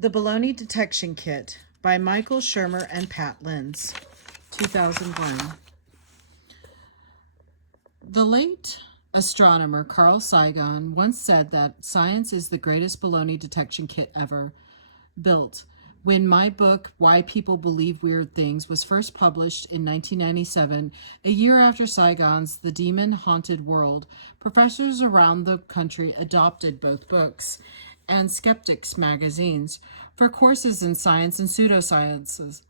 The Baloney Detection Kit by Michael Shermer and Pat Linse, 2001. The late astronomer Carl Sagan once said that science is the greatest baloney detection kit ever built. When my book, Why People Believe Weird Things, was first published in 1997, a year after Sagan's The Demon-Haunted World, professors around the country adopted both books and Skeptics magazines for courses in science and pseudosciences.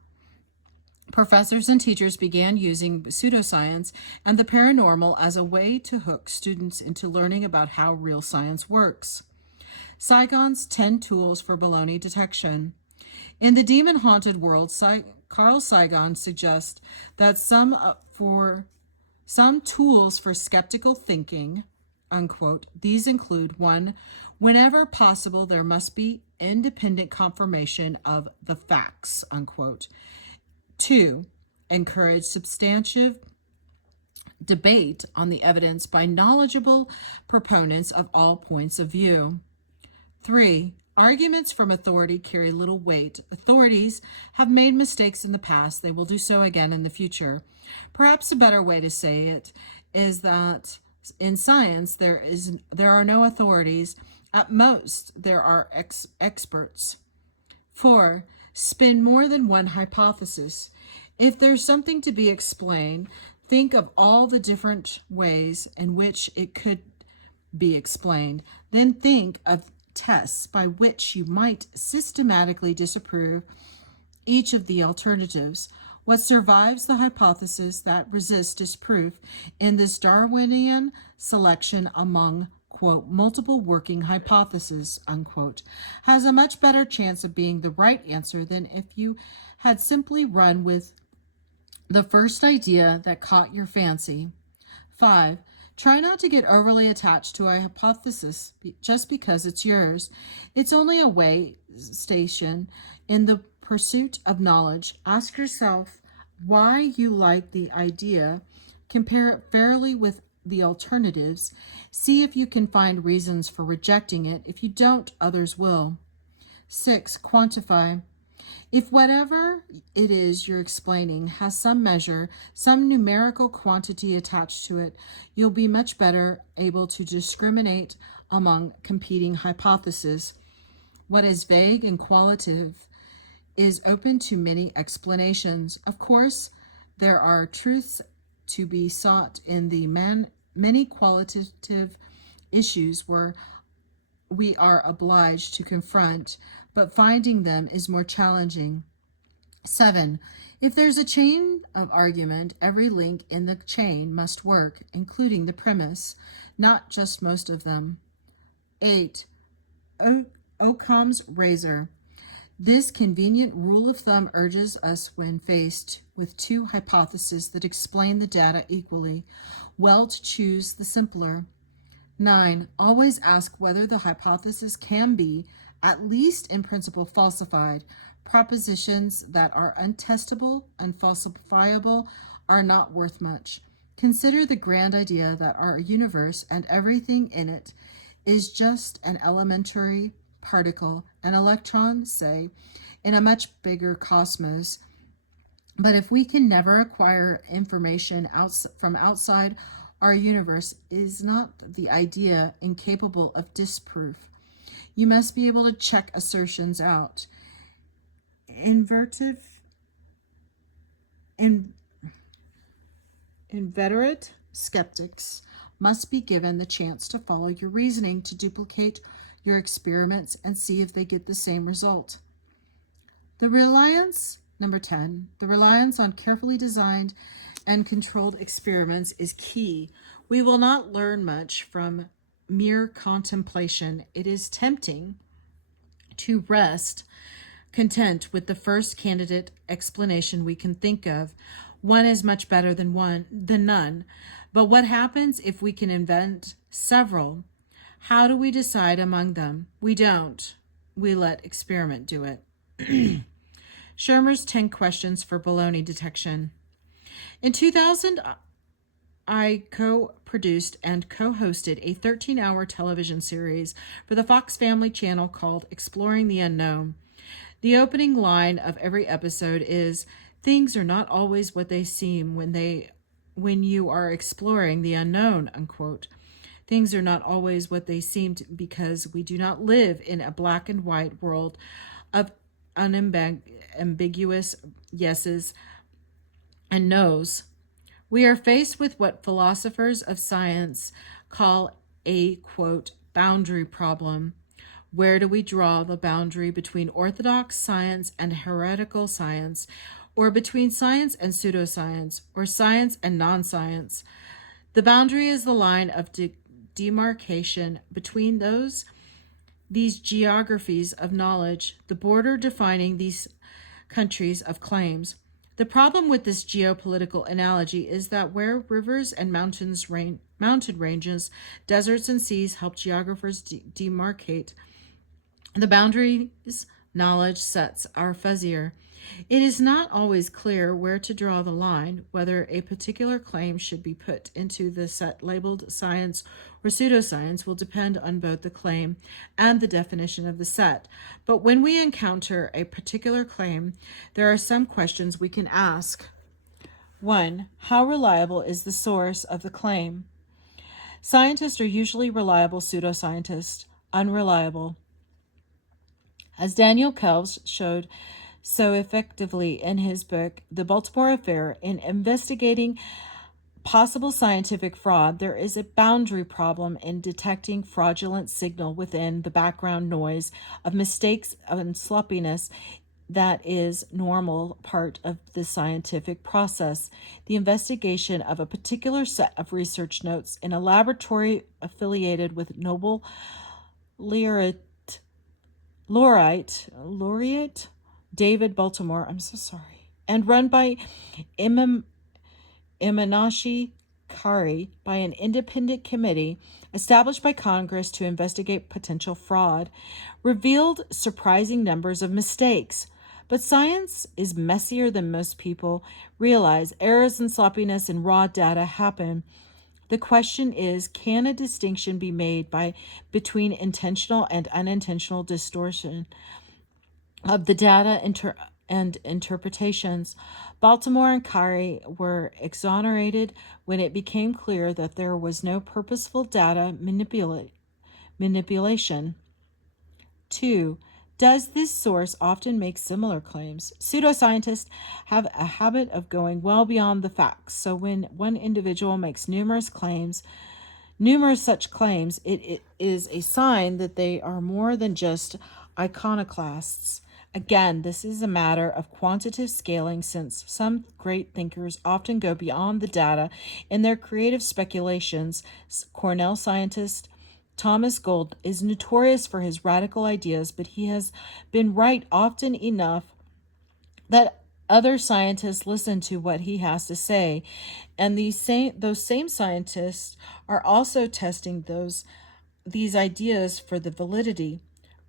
Professors and teachers began using pseudoscience and the paranormal as a way to hook students into learning about how real science works. Sagan's 10 Tools for Baloney Detection. In The Demon-Haunted World, Carl Sagan suggests that some tools for skeptical thinking, unquote, these include: 1, whenever possible, there must be independent confirmation of the facts, unquote. 2, encourage substantive debate on the evidence by knowledgeable proponents of all points of view. 3, arguments from authority carry little weight. Authorities have made mistakes in the past. They will do so again in the future. Perhaps a better way to say it is that in science, there are no authorities. At most, there are experts. 4, spin more than one hypothesis. If there's something to be explained, think of all the different ways in which it could be explained. Then think of tests by which you might systematically disprove each of the alternatives. What survives the hypothesis that resists disproof in this Darwinian selection among, quote, multiple working hypotheses, unquote, has a much better chance of being the right answer than if you had simply run with the first idea that caught your fancy. 5, try not to get overly attached to a hypothesis just because it's yours. It's only a way station in the pursuit of knowledge. Ask yourself why you like the idea. Compare it fairly with the alternatives. See if you can find reasons for rejecting it. If you don't, others will. 6, quantify. If whatever it is you're explaining has some measure, some numerical quantity attached to it, you'll be much better able to discriminate among competing hypotheses. What is vague and qualitative is open to many explanations. Of course, there are truths to be sought in the many qualitative issues where we are obliged to confront, but finding them is more challenging. 7, if there's a chain of argument, every link in the chain must work, including the premise, not just most of them. 8, Occam's razor. This convenient rule of thumb urges us, when faced with two hypotheses that explain the data equally, well to choose the simpler. 9, always ask whether the hypothesis can be, at least in principle, falsified. Propositions that are untestable, unfalsifiable, are not worth much. Consider the grand idea that our universe and everything in it is just an elementary particle, an electron, say, in a much bigger cosmos. But if we can never acquire information from outside our universe, is not the idea incapable of disproof? You must be able to check assertions out. Inveterate skeptics must be given the chance to follow your reasoning, to duplicate your experiments and see if they get the same result. Number 10, the reliance on carefully designed and controlled experiments is key. We will not learn much from mere contemplation. It is tempting to rest content with the first candidate explanation we can think of. One is much better than none. But what happens if we can invent several? How do we decide among them? We don't. We let experiment do it. Shermer's 10 Questions for Baloney Detection. In 2000, I co-produced and co-hosted a 13-hour television series for the Fox Family Channel called Exploring the Unknown. The opening line of every episode is, "Things are not always what they seem when you are exploring the unknown," unquote. Things are not always what they seem because we do not live in a black and white world of unambiguous yeses and nos. We are faced with what philosophers of science call a, quote, boundary problem. Where do we draw the boundary between orthodox science and heretical science, or between science and pseudoscience, or science and non-science? The boundary is the line of demarcation between these geographies of knowledge, the border defining these countries of claims. The problem with this geopolitical analogy is that where rivers and mountain ranges, deserts and seas help geographers demarcate, the boundaries knowledge sets are fuzzier. It is not always clear where to draw the line, whether a particular claim should be put into the set labeled science or pseudoscience will depend on both the claim and the definition of the set. But when we encounter a particular claim, there are some questions we can ask. 1. How reliable is the source of the claim? Scientists are usually reliable, pseudoscientists unreliable. As Daniel Kells showed so effectively in his book, The Baltimore Affair, in investigating possible scientific fraud, there is a boundary problem in detecting fraudulent signal within the background noise of mistakes and sloppiness that is normal part of the scientific process. The investigation of a particular set of research notes in a laboratory affiliated with Nobel laureate David Baltimore, I'm so sorry, and run by Imanashi Kari by an independent committee established by Congress to investigate potential fraud, revealed surprising numbers of mistakes. But science is messier than most people realize. Errors and sloppiness in raw data happen. The question is, can a distinction be made between intentional and unintentional distortion of the data and interpretations? Baltimore and Kari were exonerated when it became clear that there was no purposeful data manipulation. 2. Does this source often make similar claims? Pseudoscientists have a habit of going well beyond the facts. So when one individual makes numerous such claims, it is a sign that they are more than just iconoclasts. Again, this is a matter of quantitative scaling, since some great thinkers often go beyond the data in their creative speculations. Cornell scientist Thomas Gold is notorious for his radical ideas, but he has been right often enough that other scientists listen to what he has to say, and those same scientists are also testing these ideas for the validity.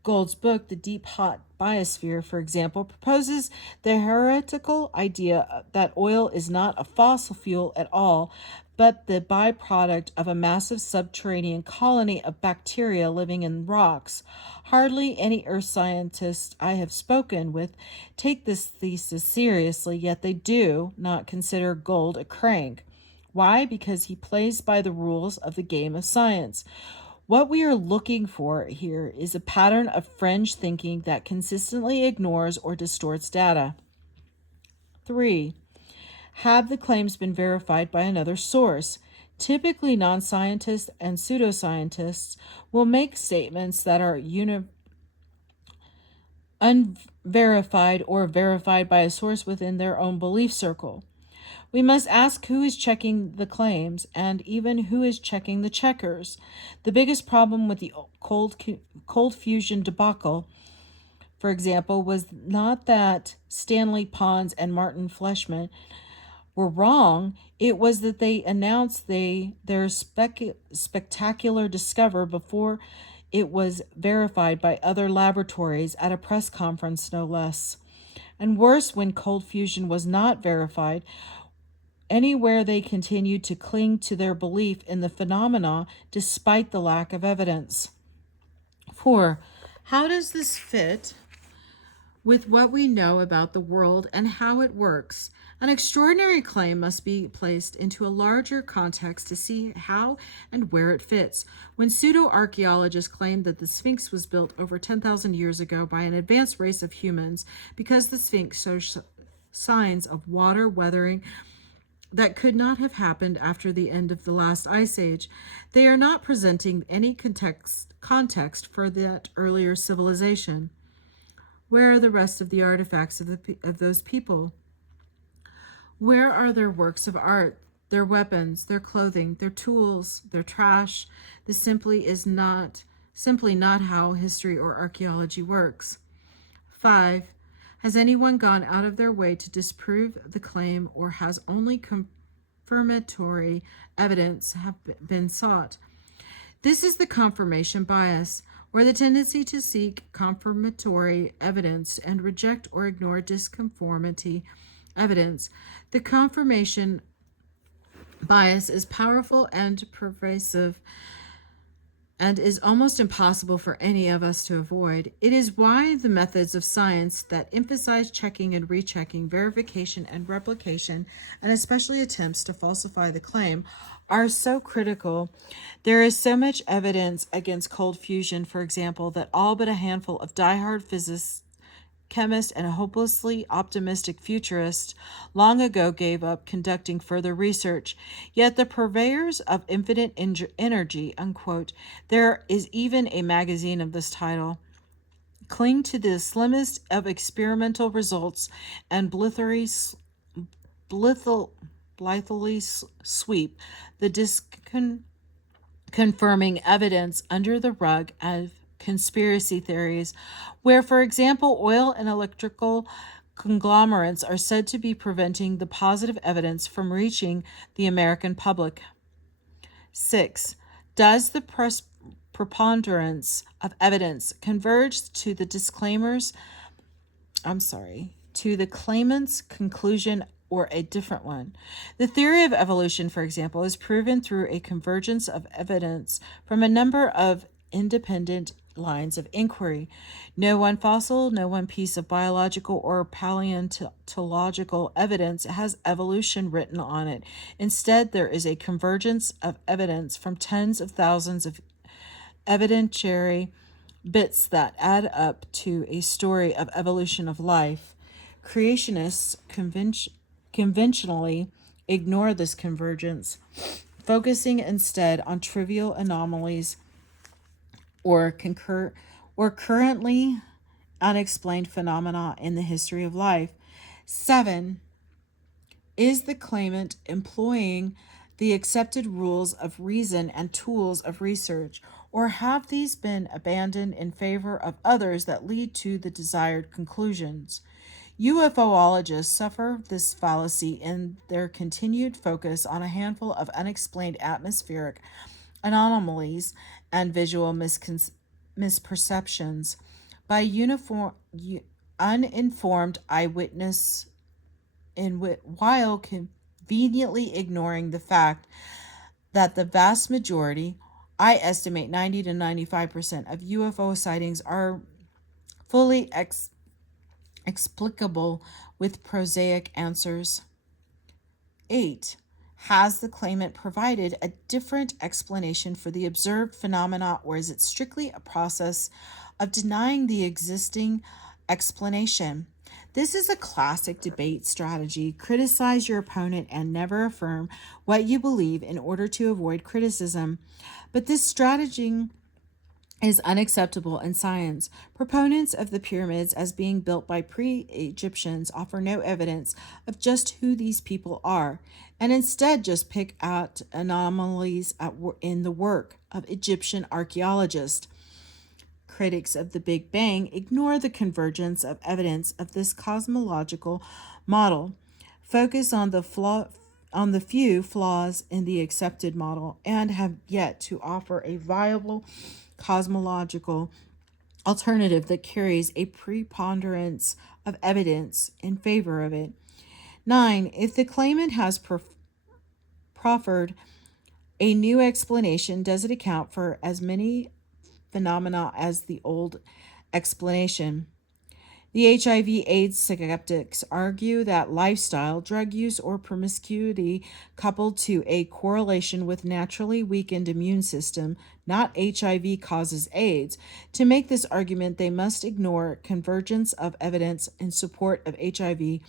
Gold's book, The Deep Hot Biosphere, for example, proposes the heretical idea that oil is not a fossil fuel at all, but the byproduct of a massive subterranean colony of bacteria living in rocks. Hardly any earth scientists I have spoken with take this thesis seriously, yet they do not consider Gold a crank. Why? Because he plays by the rules of the game of science. What we are looking for here is a pattern of fringe thinking that consistently ignores or distorts data. 3. Have the claims been verified by another source? Typically, non-scientists and pseudoscientists will make statements that are unverified or verified by a source within their own belief circle. We must ask who is checking the claims and even who is checking the checkers. The biggest problem with the cold fusion debacle, for example, was not that Stanley Pons and Martin Fleischmann were wrong. It was that they announced their spectacular discovery before it was verified by other laboratories at a press conference, no less. And worse, when cold fusion was not verified, anywhere they continue to cling to their belief in the phenomena despite the lack of evidence. 4. How does this fit with what we know about the world and how it works? An extraordinary claim must be placed into a larger context to see how and where it fits. When pseudo-archaeologists claim that the Sphinx was built over 10,000 years ago by an advanced race of humans because the Sphinx shows signs of water weathering that could not have happened after the end of the last ice age, they are not presenting any context for that earlier civilization. Where are the rest of the artifacts of those people? Where are their works of art, their weapons, their clothing, their tools, their trash? This simply not how history or archaeology works. 5. Has anyone gone out of their way to disprove the claim, or has only confirmatory evidence have been sought? This is the confirmation bias, or the tendency to seek confirmatory evidence and reject or ignore disconformity evidence. The confirmation bias is powerful and pervasive and is almost impossible for any of us to avoid. It is why the methods of science that emphasize checking and rechecking, verification and replication, and especially attempts to falsify the claim, are so critical. There is so much evidence against cold fusion, for example, that all but a handful of diehard physicists, chemist, and a hopelessly optimistic futurist long ago gave up conducting further research. Yet the purveyors of infinite energy, unquote, there is even a magazine of this title, cling to the slimmest of experimental results and blithely sweep the disconfirming evidence under the rug of conspiracy theories, where, for example, oil and electrical conglomerates are said to be preventing the positive evidence from reaching the American public. 6. Does the preponderance of evidence converge to the claimant's conclusion or a different one? The theory of evolution, for example, is proven through a convergence of evidence from a number of independent lines of inquiry. No one fossil, no one piece of biological or paleontological evidence has evolution written on it. Instead, there is a convergence of evidence from tens of thousands of evidentiary bits that add up to a story of evolution of life. Creationists conventionally ignore this convergence, focusing instead on trivial anomalies or currently unexplained phenomena in the history of life. 7. Is the claimant employing the accepted rules of reason and tools of research, or have these been abandoned in favor of others that lead to the desired conclusions? UFOologists suffer this fallacy in their continued focus on a handful of unexplained atmospheric anomalies and visual misperceptions by uninformed eyewitness while conveniently ignoring the fact that the vast majority, I estimate 90 to 95% of UFO sightings are fully explicable with prosaic answers. 8. Has the claimant provided a different explanation for the observed phenomena, or is it strictly a process of denying the existing explanation? This is a classic debate strategy. Criticize your opponent and never affirm what you believe in order to avoid criticism. But this strategy is unacceptable in science. Proponents of the pyramids as being built by pre-Egyptians offer no evidence of just who these people are, and instead just pick out anomalies in the work of Egyptian archaeologists. Critics of the Big Bang ignore the convergence of evidence of this cosmological model, focus on the few flaws in the accepted model, and have yet to offer a viable cosmological alternative that carries a preponderance of evidence in favor of it. 9. If the claimant has proffered a new explanation, does it account for as many phenomena as the old explanation? The HIV/AIDS skeptics argue that lifestyle, drug use, or promiscuity coupled to a correlation with naturally weakened immune system, not HIV, causes AIDS. To make this argument, they must ignore convergence of evidence in support of HIV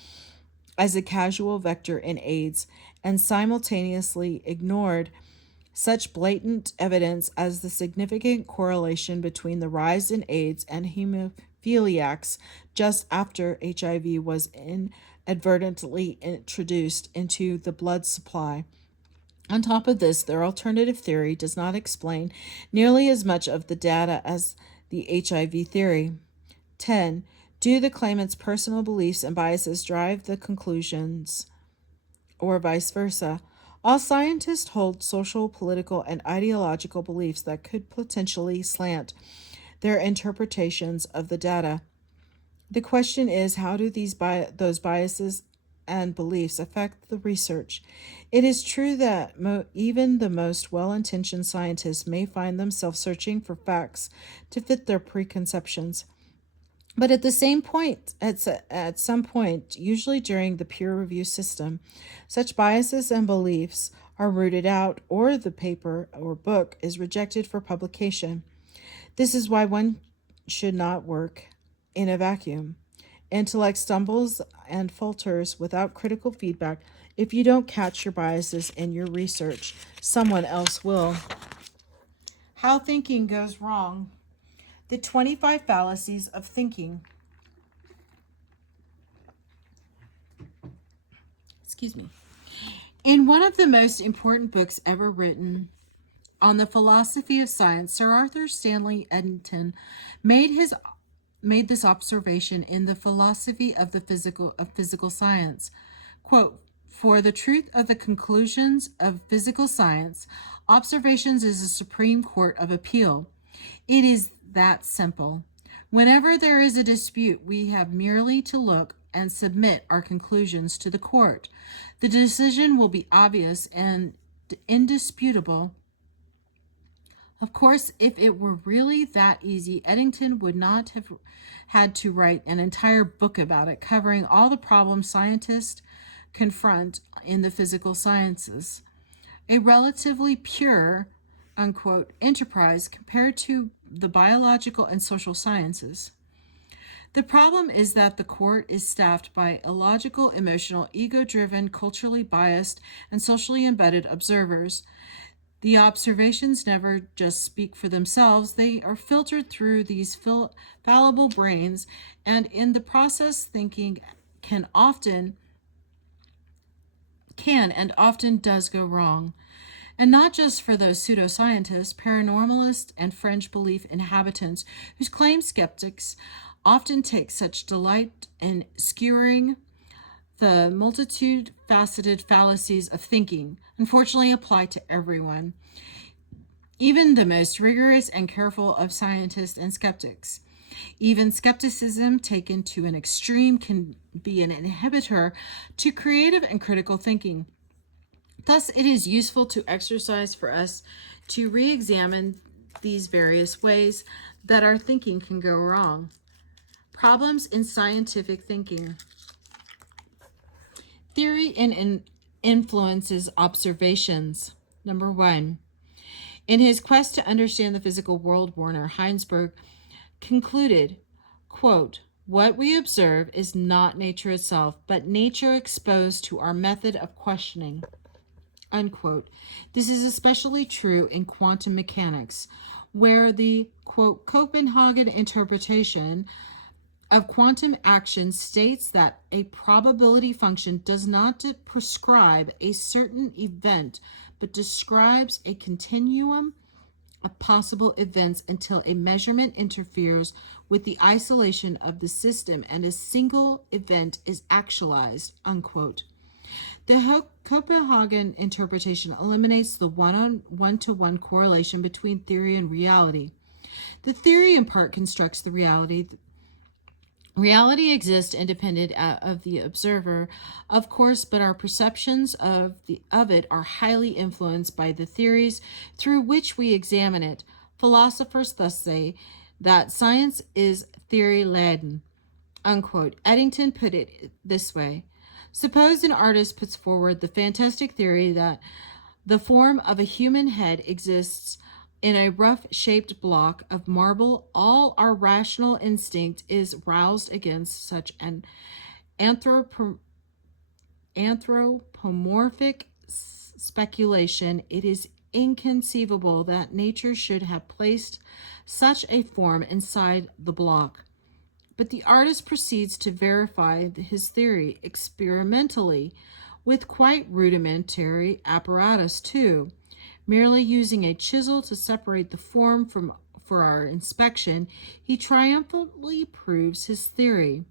as a causal vector in AIDS, and simultaneously ignored such blatant evidence as the significant correlation between the rise in AIDS and hemophiliacs just after HIV was inadvertently introduced into the blood supply. On top of this, their alternative theory does not explain nearly as much of the data as the HIV theory. 10. Do the claimant's personal beliefs and biases drive the conclusions, or vice versa? All scientists hold social, political, and ideological beliefs that could potentially slant their interpretations of the data. The question is, how do those biases and beliefs affect the research? It is true that even the most well-intentioned scientists may find themselves searching for facts to fit their preconceptions. But at some point, usually during the peer review system, such biases and beliefs are rooted out, or the paper or book is rejected for publication. This is why one should not work in a vacuum. Intellect stumbles and falters without critical feedback. If you don't catch your biases in your research, someone else will. How thinking goes wrong. The 25 fallacies of thinking. Excuse me. In one of the most important books ever written on the philosophy of science, Sir Arthur Stanley Eddington made this observation in the philosophy of physical science. Quote, "For the truth of the conclusions of physical science, observations is a supreme court of appeal. It is that simple. Whenever there is a dispute, we have merely to look and submit our conclusions to the court. The decision will be obvious and indisputable. Of course, if it were really that easy, Eddington would not have had to write an entire book about it, covering all the problems scientists confront in the physical sciences. A relatively pure, unquote, enterprise compared to the biological and social sciences. The problem is that the court is staffed by illogical, emotional, ego-driven, culturally biased, and socially embedded observers. The observations never just speak for themselves. They are filtered through these fallible brains, and in the process, thinking can and often does go wrong. And not just for those pseudoscientists, paranormalists, and fringe belief inhabitants whose claim skeptics often take such delight in skewering the multitude-faceted fallacies of thinking, unfortunately apply to everyone, even the most rigorous and careful of scientists and skeptics. Even skepticism taken to an extreme can be an inhibitor to creative and critical thinking. Thus, it is useful to exercise for us to re-examine these various ways that our thinking can go wrong. Problems in scientific thinking. Theory and influences observations. Number 1. In his quest to understand the physical world, Werner Heisenberg concluded, quote, "What we observe is not nature itself, but nature exposed to our method of questioning." Unquote. This is especially true in quantum mechanics, where the, quote, Copenhagen interpretation of quantum action states that a probability function does not prescribe a certain event, but describes a continuum of possible events until a measurement interferes with the isolation of the system and a single event is actualized, unquote. The Copenhagen interpretation eliminates the one-to-one correlation between theory and reality. The theory in part constructs the reality Reality exists independent of the observer, of course, but our perceptions of it are highly influenced by the theories through which we examine it. Philosophers thus say that science is theory laden, unquote. Eddington put it this way: suppose an artist puts forward the fantastic theory that the form of a human head exists in a rough shaped block of marble. All our rational instinct is roused against such an anthropomorphic speculation. It is inconceivable that nature should have placed such a form inside the block. But the artist proceeds to verify his theory experimentally with quite rudimentary apparatus, too. Merely using a chisel to separate the form for our inspection, he triumphantly proves his theory.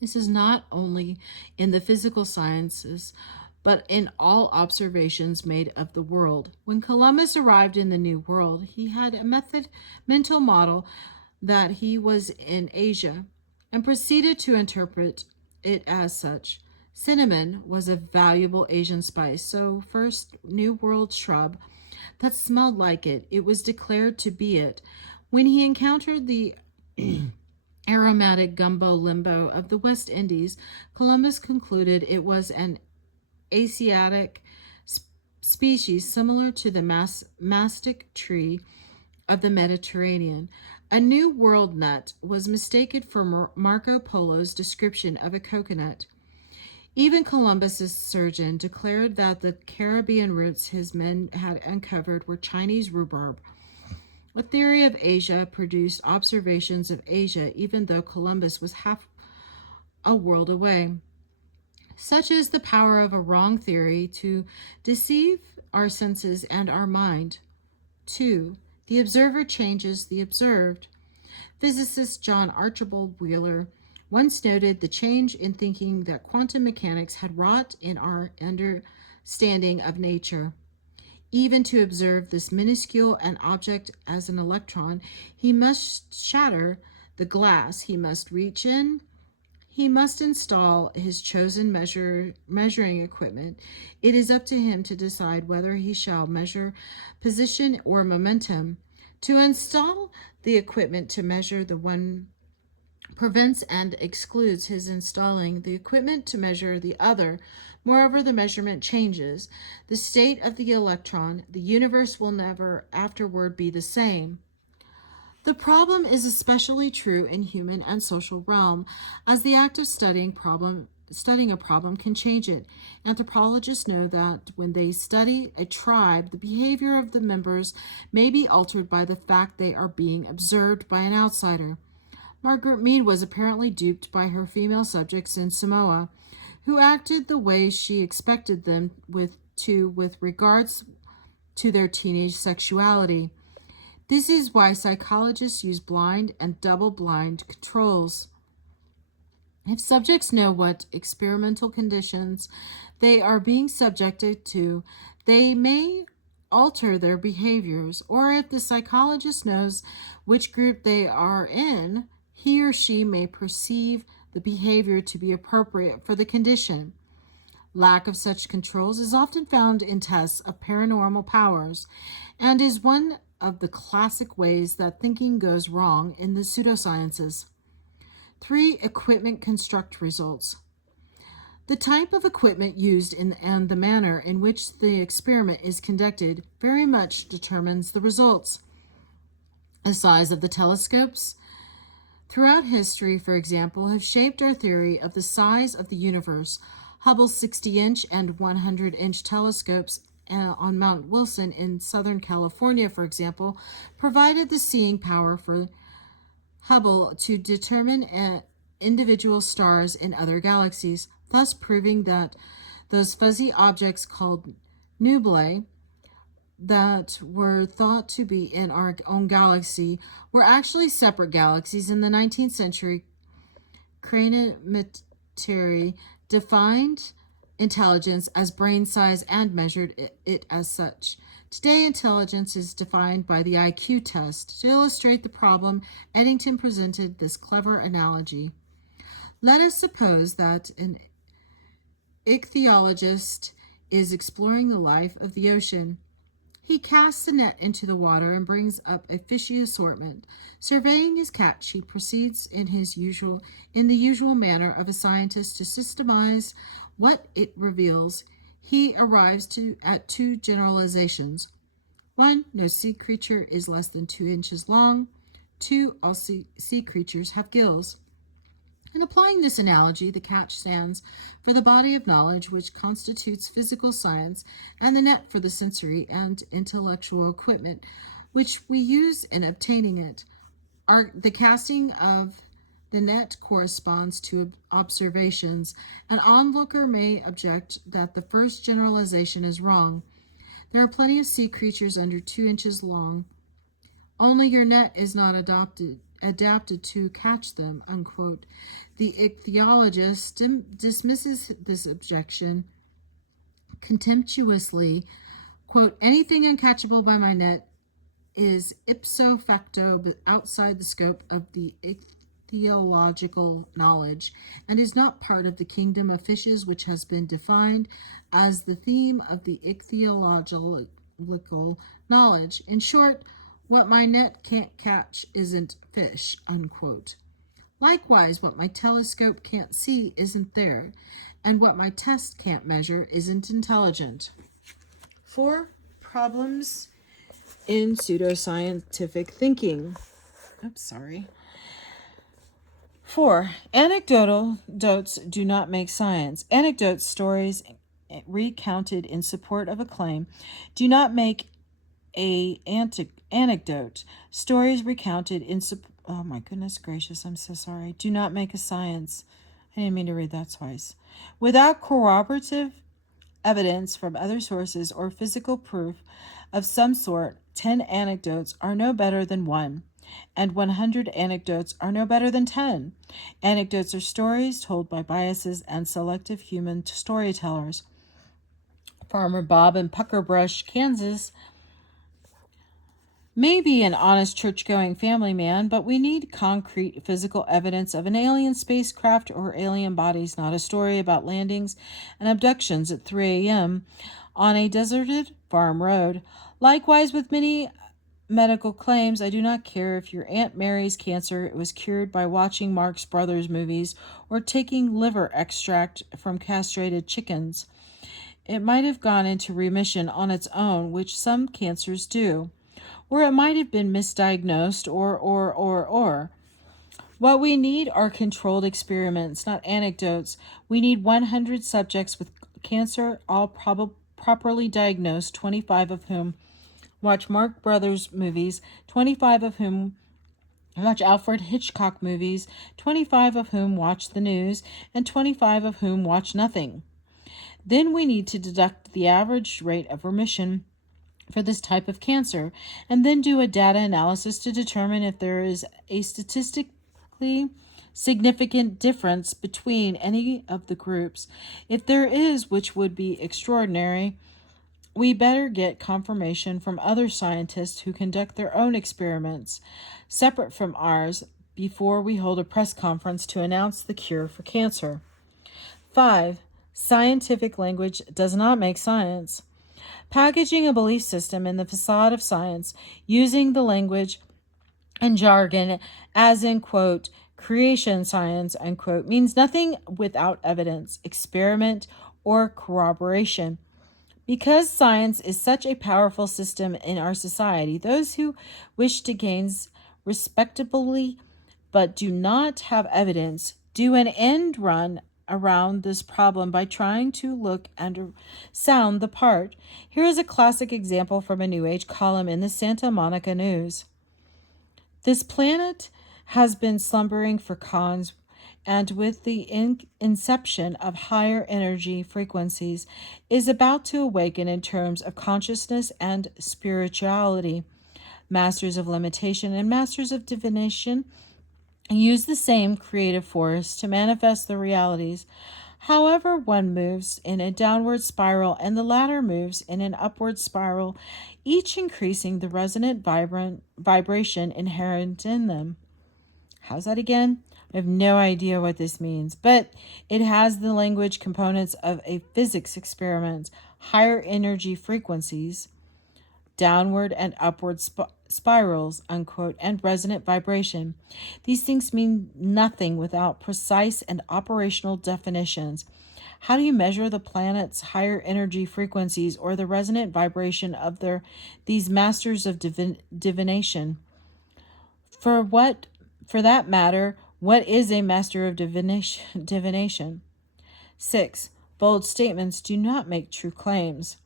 This is not only in the physical sciences, but in all observations made of the world. When Columbus arrived in the New World, he had a mental model that he was in Asia and proceeded to interpret it as such. Cinnamon was a valuable Asian spice, so first New World shrub that smelled like it. It was declared to be it. When he encountered the aromatic gumbo limbo of the West Indies, Columbus concluded it was an Asiatic species similar to the mastic tree of the Mediterranean. A New World nut was mistaken for Marco Polo's description of a coconut. Even Columbus's surgeon declared that the Caribbean roots his men had uncovered were Chinese rhubarb. A theory of Asia produced observations of Asia, even though Columbus was half a world away. Such is the power of a wrong theory to deceive our senses and our mind. 2. The observer changes the observed. Physicist John Archibald Wheeler once noted the change in thinking that quantum mechanics had wrought in our understanding of nature. Even to observe this minuscule an object as an electron, he must shatter the glass, he must reach in, he must install his chosen measuring equipment. It is up to him to decide whether he shall measure position or momentum. To install the equipment to measure the one prevents and excludes his installing the equipment to measure the other. Moreover, the measurement changes the state of the electron. The universe will never afterward be the same. The problem is especially true in human and social realm, as the act of studying a problem can change it. Anthropologists know that when they study a tribe, the behavior of the members may be altered by the fact they are being observed by an outsider. Margaret Mead was apparently duped by her female subjects in Samoa, who acted the way she expected them with regards to their teenage sexuality. This is why psychologists use blind and double-blind controls. If subjects know what experimental conditions they are being subjected to, they may alter their behaviors, or if the psychologist knows which group they are in, he or she may perceive the behavior to be appropriate for the condition. Lack of such controls is often found in tests of paranormal powers and is one of the classic ways that thinking goes wrong in the pseudosciences. 3. Equipment construct results. The type of equipment used and the manner in which the experiment is conducted very much determines the results. The size of the telescopes throughout history, for example, have shaped our theory of the size of the universe. Hubble's 60-inch and 100-inch telescopes on Mount Wilson in Southern California, for example, provided the seeing power for Hubble to determine individual stars in other galaxies, thus proving that those fuzzy objects called nebulae that were thought to be in our own galaxy were actually separate galaxies. In the 19th century, Cranimetry defined intelligence as brain size and measured it as such. Today, intelligence is defined by the IQ test. To illustrate the problem, Eddington presented this clever analogy. Let us suppose that an ichthyologist is exploring the life of the ocean. He casts a net into the water and brings up a fishy assortment. Surveying his catch, he proceeds in the usual manner of a scientist to systematize what it reveals. He arrives at two generalizations. 1. No sea creature is less than 2 inches long. 2. All sea creatures have gills. In applying this analogy, the catch stands for the body of knowledge which constitutes physical science, and the net for the sensory and intellectual equipment which we use in obtaining it. The casting of the net corresponds to observations. An onlooker may object that the first generalization is wrong. There are plenty of sea creatures under 2 inches long. Only your net is not adapted to catch them, unquote. The ichthyologist dismisses this objection contemptuously. Quote, anything uncatchable by my net is ipso facto outside the scope of the ichthyological knowledge, and is not part of the kingdom of fishes which has been defined as the theme of the ichthyological knowledge. In short, what my net can't catch isn't fish, unquote. Likewise, what my telescope can't see isn't there, and what my test can't measure isn't intelligent. 4. Problems in pseudoscientific thinking. 4. Anecdotes do not make science. Anecdotes, stories recounted in support of a claim, do not make a anecdote. Stories recounted in oh my goodness gracious, I'm so sorry. Do not make a science. I didn't mean to read that twice. Without corroborative evidence from other sources or physical proof of some sort, 10 anecdotes are no better than 1, and 100 anecdotes are no better than 10. Anecdotes are stories told by biases and selective human storytellers. Farmer Bob in Puckerbrush, Kansas, may be an honest church-going family man, but we need concrete physical evidence of an alien spacecraft or alien bodies, not a story about landings and abductions at 3 a.m. on a deserted farm road. Likewise, with many medical claims, I do not care if your Aunt Mary's cancer was cured by watching Marx Brothers movies or taking liver extract from castrated chickens. It might have gone into remission on its own, which some cancers do. Or it might have been misdiagnosed, or. What we need are controlled experiments, not anecdotes. We need 100 subjects with cancer, all properly diagnosed, 25 of whom watch Marx Brothers movies, 25 of whom watch Alfred Hitchcock movies, 25 of whom watch the news, and 25 of whom watch nothing. Then we need to deduct the average rate of remission for this type of cancer, and then do a data analysis to determine if there is a statistically significant difference between any of the groups. If there is, which would be extraordinary, we better get confirmation from other scientists who conduct their own experiments, separate from ours, before we hold a press conference to announce the cure for cancer. 5. Scientific language does not make science. Packaging a belief system in the facade of science, using the language and jargon as in, quote, creation science, unquote, means nothing without evidence, experiment, or corroboration. Because science is such a powerful system in our society, those who wish to gain respectably but do not have evidence do an end run around this problem by trying to look and sound the part. Here is a classic example from a New Age column in the Santa Monica News. This planet has been slumbering for cons, and with the inception of higher energy frequencies, is about to awaken in terms of consciousness and spirituality. Masters of limitation and masters of divination use the same creative force to manifest the realities. However, one moves in a downward spiral and the latter moves in an upward spiral, each increasing the resonant vibration inherent in them. How's that again? I have no idea what this means, but it has the language components of a physics experiment, higher energy frequencies, downward and upward spirals, unquote, and resonant vibration. These things mean nothing without precise and operational definitions. How do you measure the planet's higher energy frequencies or the resonant vibration of these masters of divination? For that matter, what is a master of divination? 6. Bold statements do not make true claims.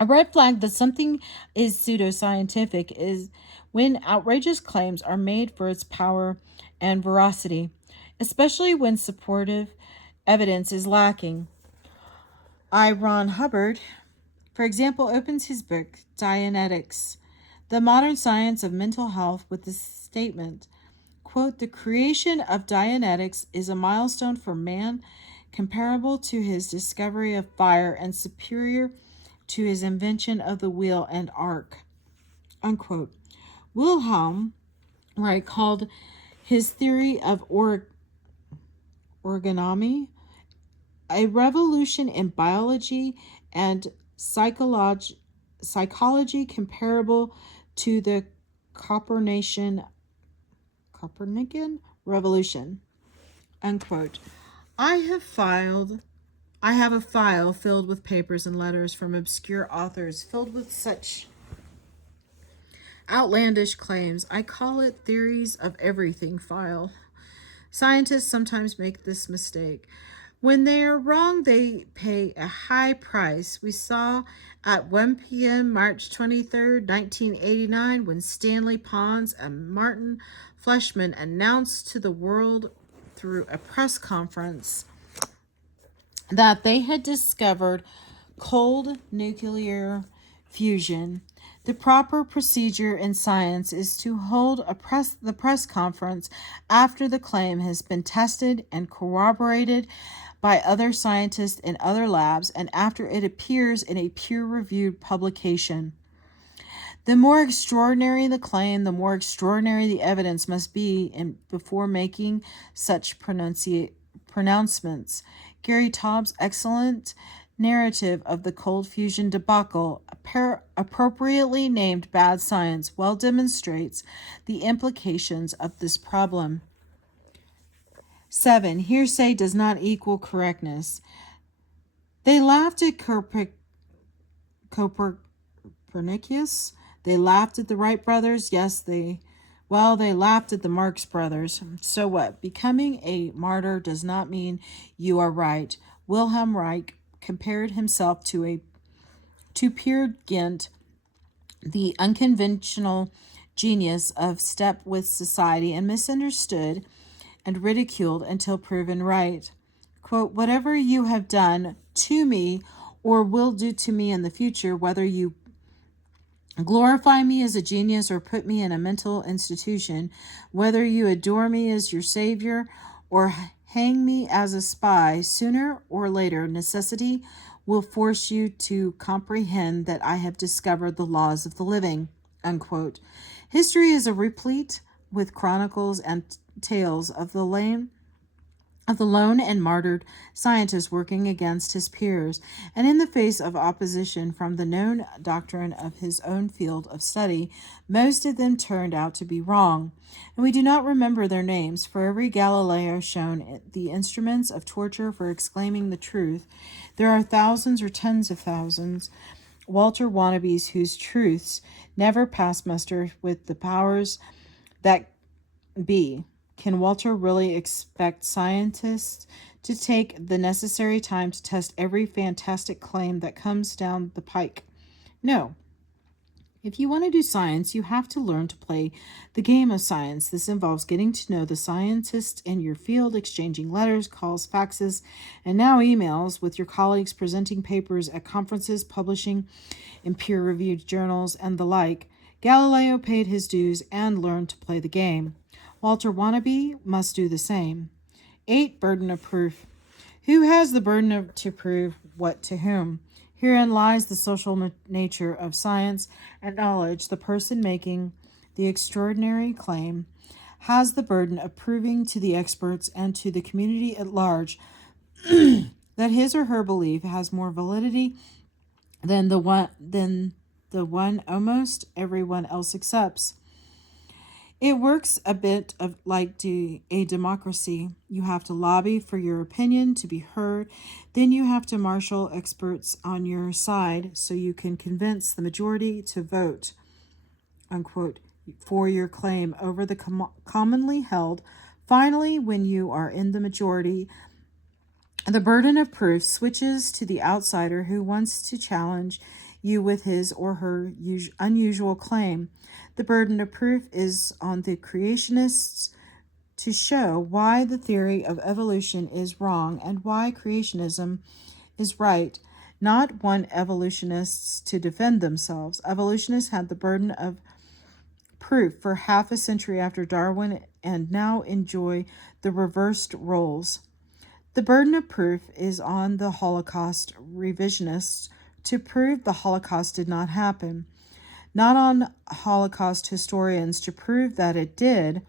A red flag that something is pseudoscientific is when outrageous claims are made for its power and veracity, especially when supportive evidence is lacking. Ron Hubbard, for example, opens his book, Dianetics, The Modern Science of Mental Health, with the statement, quote, "The creation of Dianetics is a milestone for man comparable to his discovery of fire and superior to his invention of the wheel and arc," unquote. Wilhelm Reich called his theory of orgonomy a revolution in biology and psychology comparable to the Copernican revolution, unquote. I have a file filled with papers and letters from obscure authors filled with such outlandish claims. I call it theories of everything file. Scientists sometimes make this mistake. When they are wrong, they pay a high price. We saw at 1 p.m. March 23rd, 1989, when Stanley Pons and Martin Fleischmann announced to the world through a press conference that they had discovered cold nuclear fusion. The proper procedure in science is to hold the press conference after the claim has been tested and corroborated by other scientists in other labs and after it appears in a peer-reviewed publication. The more extraordinary the claim, the more extraordinary the evidence must be before making such pronouncements. Gary Taub's excellent narrative of the cold fusion debacle, appropriately named Bad Science, well demonstrates the implications of this problem. 7. Hearsay does not equal correctness. They laughed at Copernicus. They laughed at the Wright brothers. Yes, they laughed at the Marx brothers. So what? Becoming a martyr does not mean you are right. Wilhelm Reich compared himself to Peer Gynt, the unconventional genius of step with society, and misunderstood and ridiculed until proven right. Quote, "Whatever you have done to me or will do to me in the future, whether you glorify me as a genius or put me in a mental institution, whether you adore me as your savior or hang me as a spy, sooner or later necessity will force you to comprehend that I have discovered the laws of the living," unquote. History is replete with chronicles and tales of the lone and martyred scientist working against his peers, and in the face of opposition from the known doctrine of his own field of study, most of them turned out to be wrong. And we do not remember their names. For every Galileo shown the instruments of torture for exclaiming the truth, there are thousands or tens of thousands Walter wannabes whose truths never pass muster with the powers that be. Can Walter really expect scientists to take the necessary time to test every fantastic claim that comes down the pike? No. If you want to do science, you have to learn to play the game of science. This involves getting to know the scientists in your field, exchanging letters, calls, faxes, and now emails with your colleagues, presenting papers at conferences, publishing in peer-reviewed journals, and the like. Galileo paid his dues and learned to play the game. Walter Wannabe must do the same. 8. Burden of proof. Who has the burden to prove what to whom? Herein lies the social nature of science and knowledge. The person making the extraordinary claim has the burden of proving to the experts and to the community at large that his or her belief has more validity than the one almost everyone else accepts. It works a bit of like a democracy. You have to lobby for your opinion to be heard. Then you have to marshal experts on your side so you can convince the majority to vote, unquote, for your claim over the commonly held. Finally, when you are in the majority, the burden of proof switches to the outsider who wants to challenge you with his or her unusual claim. The burden of proof is on the creationists to show why the theory of evolution is wrong and why creationism is right, not one evolutionists to defend themselves. Evolutionists had the burden of proof for half a century after Darwin and now enjoy the reversed roles. The burden of proof is on the Holocaust revisionists to prove the Holocaust did not happen, not on Holocaust historians to prove that it did.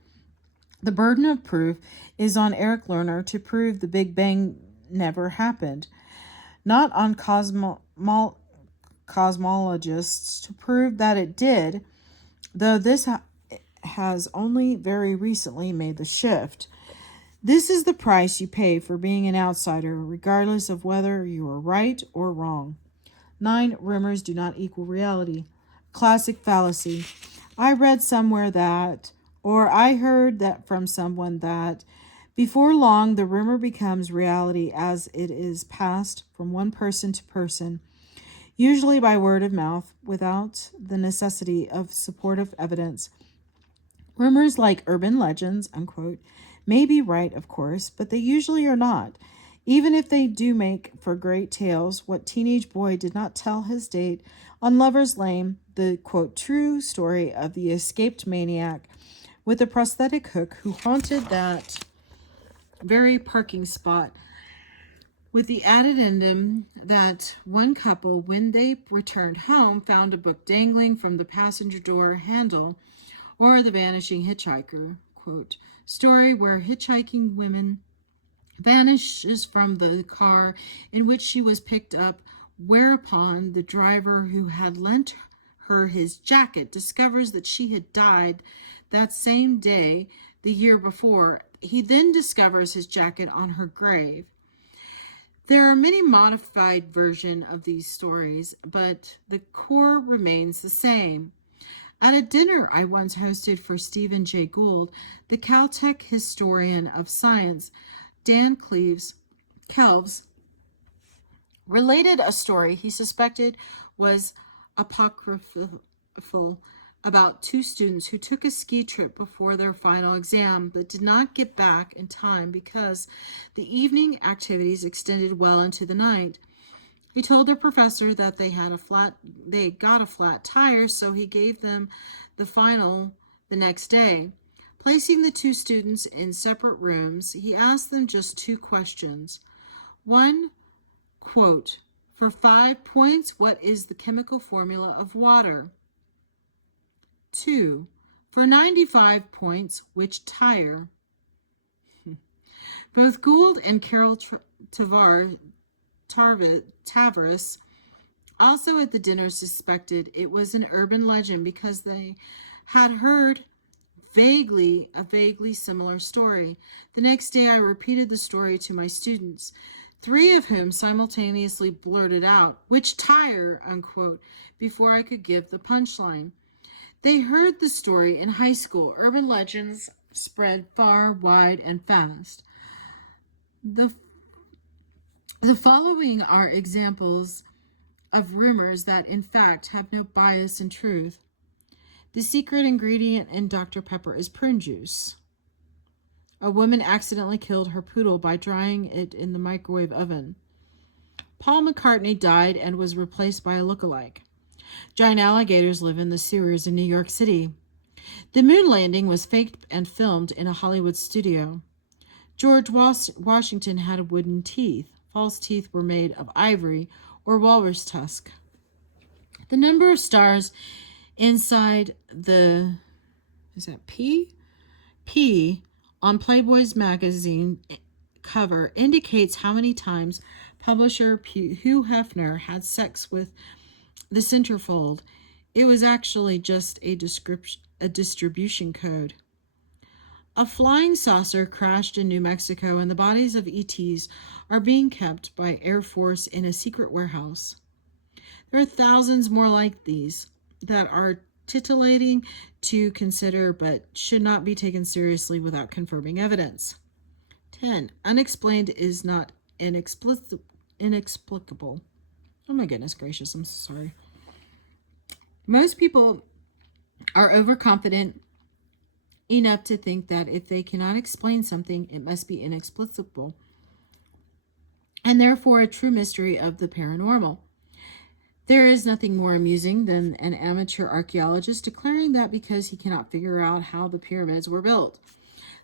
The burden of proof is on Eric Lerner to prove the Big Bang never happened, not on cosmologists to prove that it did, though this has only very recently made the shift. This is the price you pay for being an outsider, regardless of whether you are right or wrong. 9. Rumors do not equal reality. Classic fallacy. I read somewhere that, or I heard that from someone that, before long the rumor becomes reality as it is passed from one person to person, usually by word of mouth, without the necessity of supportive evidence. Rumors like urban legends, unquote, may be right, of course, but they usually are not. Even if they do make for great tales, what teenage boy did not tell his date on Lover's Lane, the, quote, true story of the escaped maniac with a prosthetic hook who haunted that very parking spot, with the added ending that one couple, when they returned home, found a book dangling from the passenger door handle, or the vanishing hitchhiker, quote, story where hitchhiking woman vanishes from the car in which she was picked up, whereupon the driver who had lent her his jacket discovers that she had died that same day the year before. He then discovers his jacket on her grave. There are many modified versions of these stories, but the core remains the same. At a dinner I once hosted for Stephen Jay Gould, the Caltech historian of science, Dan Kelves related a story he suspected was apocryphal about two students who took a ski trip before their final exam but did not get back in time because the evening activities extended well into the night. He told their professor that they got a flat tire, so he gave them the final the next day. Placing the two students in separate rooms, he asked them just two questions. One, quote, for 5 points, what is the chemical formula of water? 2, for 95 points, which tire? Both Gould and Carol Tavares, also at the dinner, suspected it was an urban legend because they had heard a vaguely similar story. The next day I repeated the story to my students, 3 of whom simultaneously blurted out, which tire, unquote, before I could give the punchline. They heard the story in high school. Urban legends spread far, wide, and fast. The following are examples of rumors that, in fact, have no bias in truth. The secret ingredient in Dr. Pepper is prune juice. A woman accidentally killed her poodle by drying it in the microwave oven. Paul McCartney died and was replaced by a lookalike. Giant alligators live in the sewers in New York City. The moon landing was faked and filmed in a Hollywood studio. George Washington had wooden teeth. False teeth were made of ivory or walrus tusk. The number of stars inside the P on Playboy's magazine cover indicates how many times publisher Hugh Hefner had sex with the centerfold. It was actually just a distribution code. A flying saucer crashed in New Mexico, and the bodies of ETs are being kept by Air Force in a secret warehouse. There are thousands more like these that are titillating to consider but should not be taken seriously without confirming evidence. 10. Unexplained is not inexplicable. Oh my goodness gracious, I'm so sorry. Most people are overconfident enough to think that if they cannot explain something, it must be inexplicable, and therefore a true mystery of the paranormal. There is nothing more amusing than an amateur archaeologist declaring that because he cannot figure out how the pyramids were built,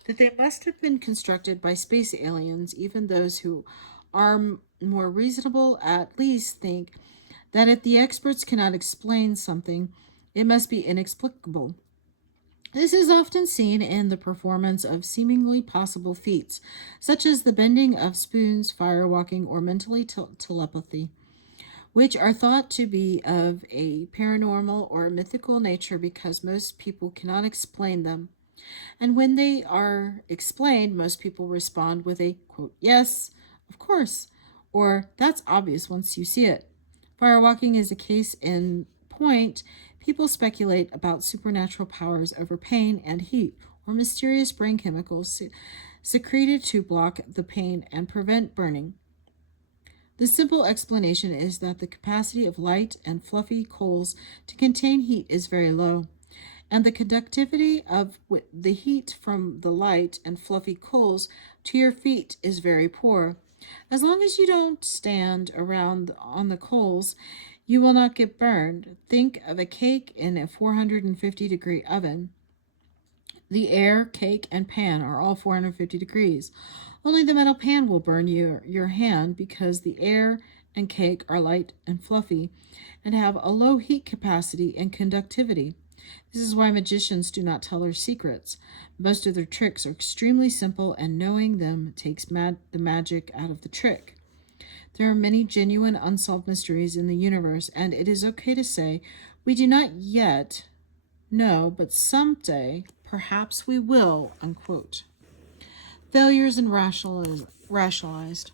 that they must have been constructed by space aliens. Even those who are more reasonable at least think that if the experts cannot explain something, it must be inexplicable. This is often seen in the performance of seemingly possible feats, such as the bending of spoons, firewalking, or mentally telepathy, which are thought to be of a paranormal or mythical nature because most people cannot explain them. And when they are explained, most people respond with a, quote, yes, of course, or that's obvious once you see it. Firewalking is a case in point. People speculate about supernatural powers over pain and heat, or mysterious brain chemicals secreted to block the pain and prevent burning. The simple explanation is that the capacity of light and fluffy coals to contain heat is very low, and the conductivity of the heat from the light and fluffy coals to your feet is very poor. As long as you don't stand around on the coals, you will not get burned. Think of a cake in a 450-degree oven. The air, cake, and pan are all 450 degrees. Only the metal pan will burn your hand because the air and cake are light and fluffy and have a low heat capacity and conductivity. This is why magicians do not tell their secrets. Most of their tricks are extremely simple, and knowing them takes the magic out of the trick. There are many genuine unsolved mysteries in the universe, and it is okay to say, we do not yet know, but someday, perhaps we will, unquote. Failures and rationalized.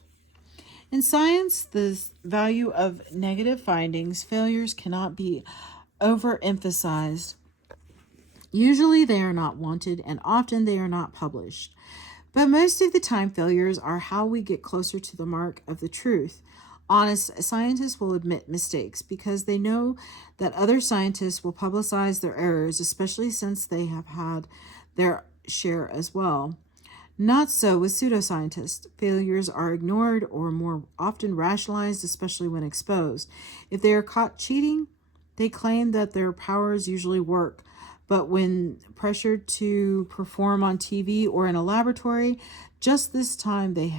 In science, the value of negative findings, failures cannot be overemphasized. Usually they are not wanted, and often they are not published. But most of the time, failures are how we get closer to the mark of the truth. Honest scientists will admit mistakes because they know that other scientists will publicize their errors, especially since they have had their share as well. Not so with pseudoscientists. Failures are ignored or more often rationalized, especially when exposed. If they are caught cheating, they claim that their powers usually work. But when pressured to perform on TV or in a laboratory, just this time they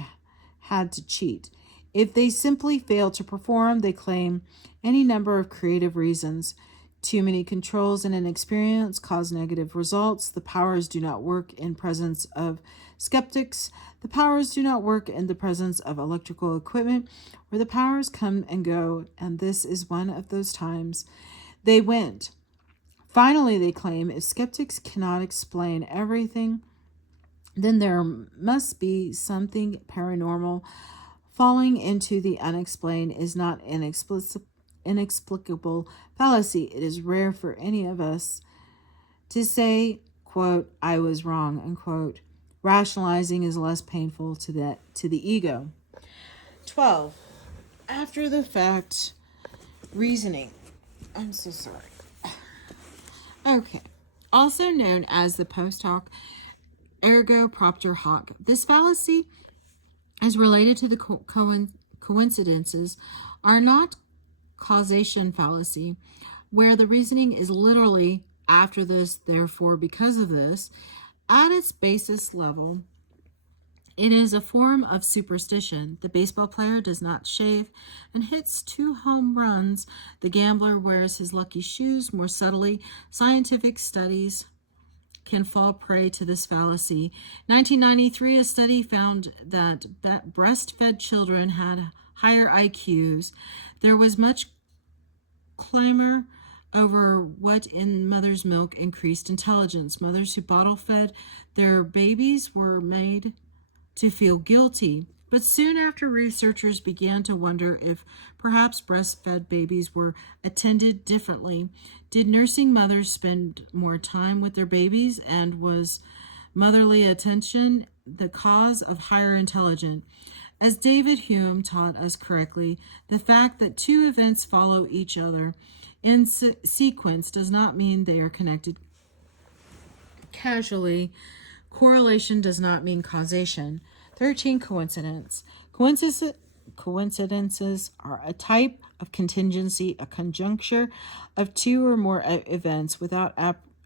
had to cheat. If they simply fail to perform, they claim any number of creative reasons. Too many controls and inexperience cause negative results. The powers do not work in presence of skeptics. The powers do not work in the presence of electrical equipment, where the powers come and go, and this is one of those times. They went. Finally, they claim if skeptics cannot explain everything, then there must be something paranormal. Falling into the unexplained is not inexplicable fallacy. It is rare for any of us to say, quote, I was wrong, unquote. Rationalizing is less painful to the ego. 12. After the fact reasoning. I'm so sorry. Okay. Also known as the post hoc ergo propter hoc. This fallacy is related to the coincidences are not causation fallacy, where the reasoning is literally after this, therefore, because of this. At its basis level, It is a form of superstition. The baseball player does not shave and hits 2 home runs. The gambler wears his lucky shoes more subtly. Scientific studies can fall prey to this fallacy. 1993, a study found that breastfed children had higher IQs. There was much clamor over what in mother's milk increased intelligence. Mothers who bottle fed their babies were made to feel guilty. But soon after, researchers began to wonder if perhaps breastfed babies were attended differently. Did nursing mothers spend more time with their babies, and was motherly attention the cause of higher intelligence? As David Hume taught us correctly, the fact that 2 events follow each other in sequence does not mean they are connected casually. Correlation does not mean causation. 13. Coincidence. Coincidences are a type of contingency, a conjuncture of 2 or more events without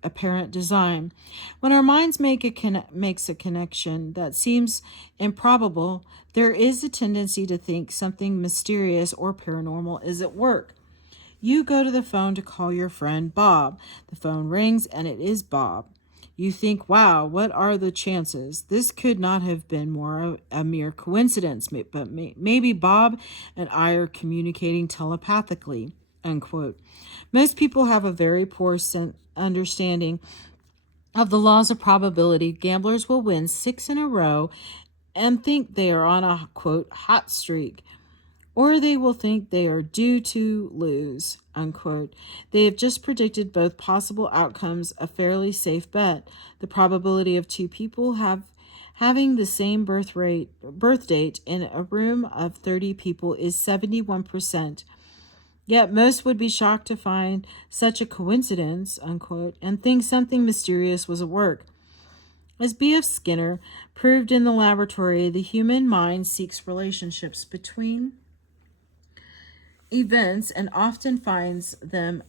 apparent design. When our minds makes a connection that seems improbable, there is a tendency to think something mysterious or paranormal is at work. You go to the phone to call your friend Bob. The phone rings and it is Bob. You think, wow, what are the chances? This could not have been more a mere coincidence, but maybe Bob and I are communicating telepathically, unquote. Most people have a very poor understanding of the laws of probability. Gamblers will win 6 in a row and think they are on a, quote, hot streak. Or they will think they are due to lose, unquote. They have just predicted both possible outcomes, a fairly safe bet. The probability of 2 people having the same birth date in a room of 30 people is 71%. Yet most would be shocked to find such a coincidence, unquote, and think something mysterious was at work. As B.F. Skinner proved in the laboratory, the human mind seeks relationships between events and often finds them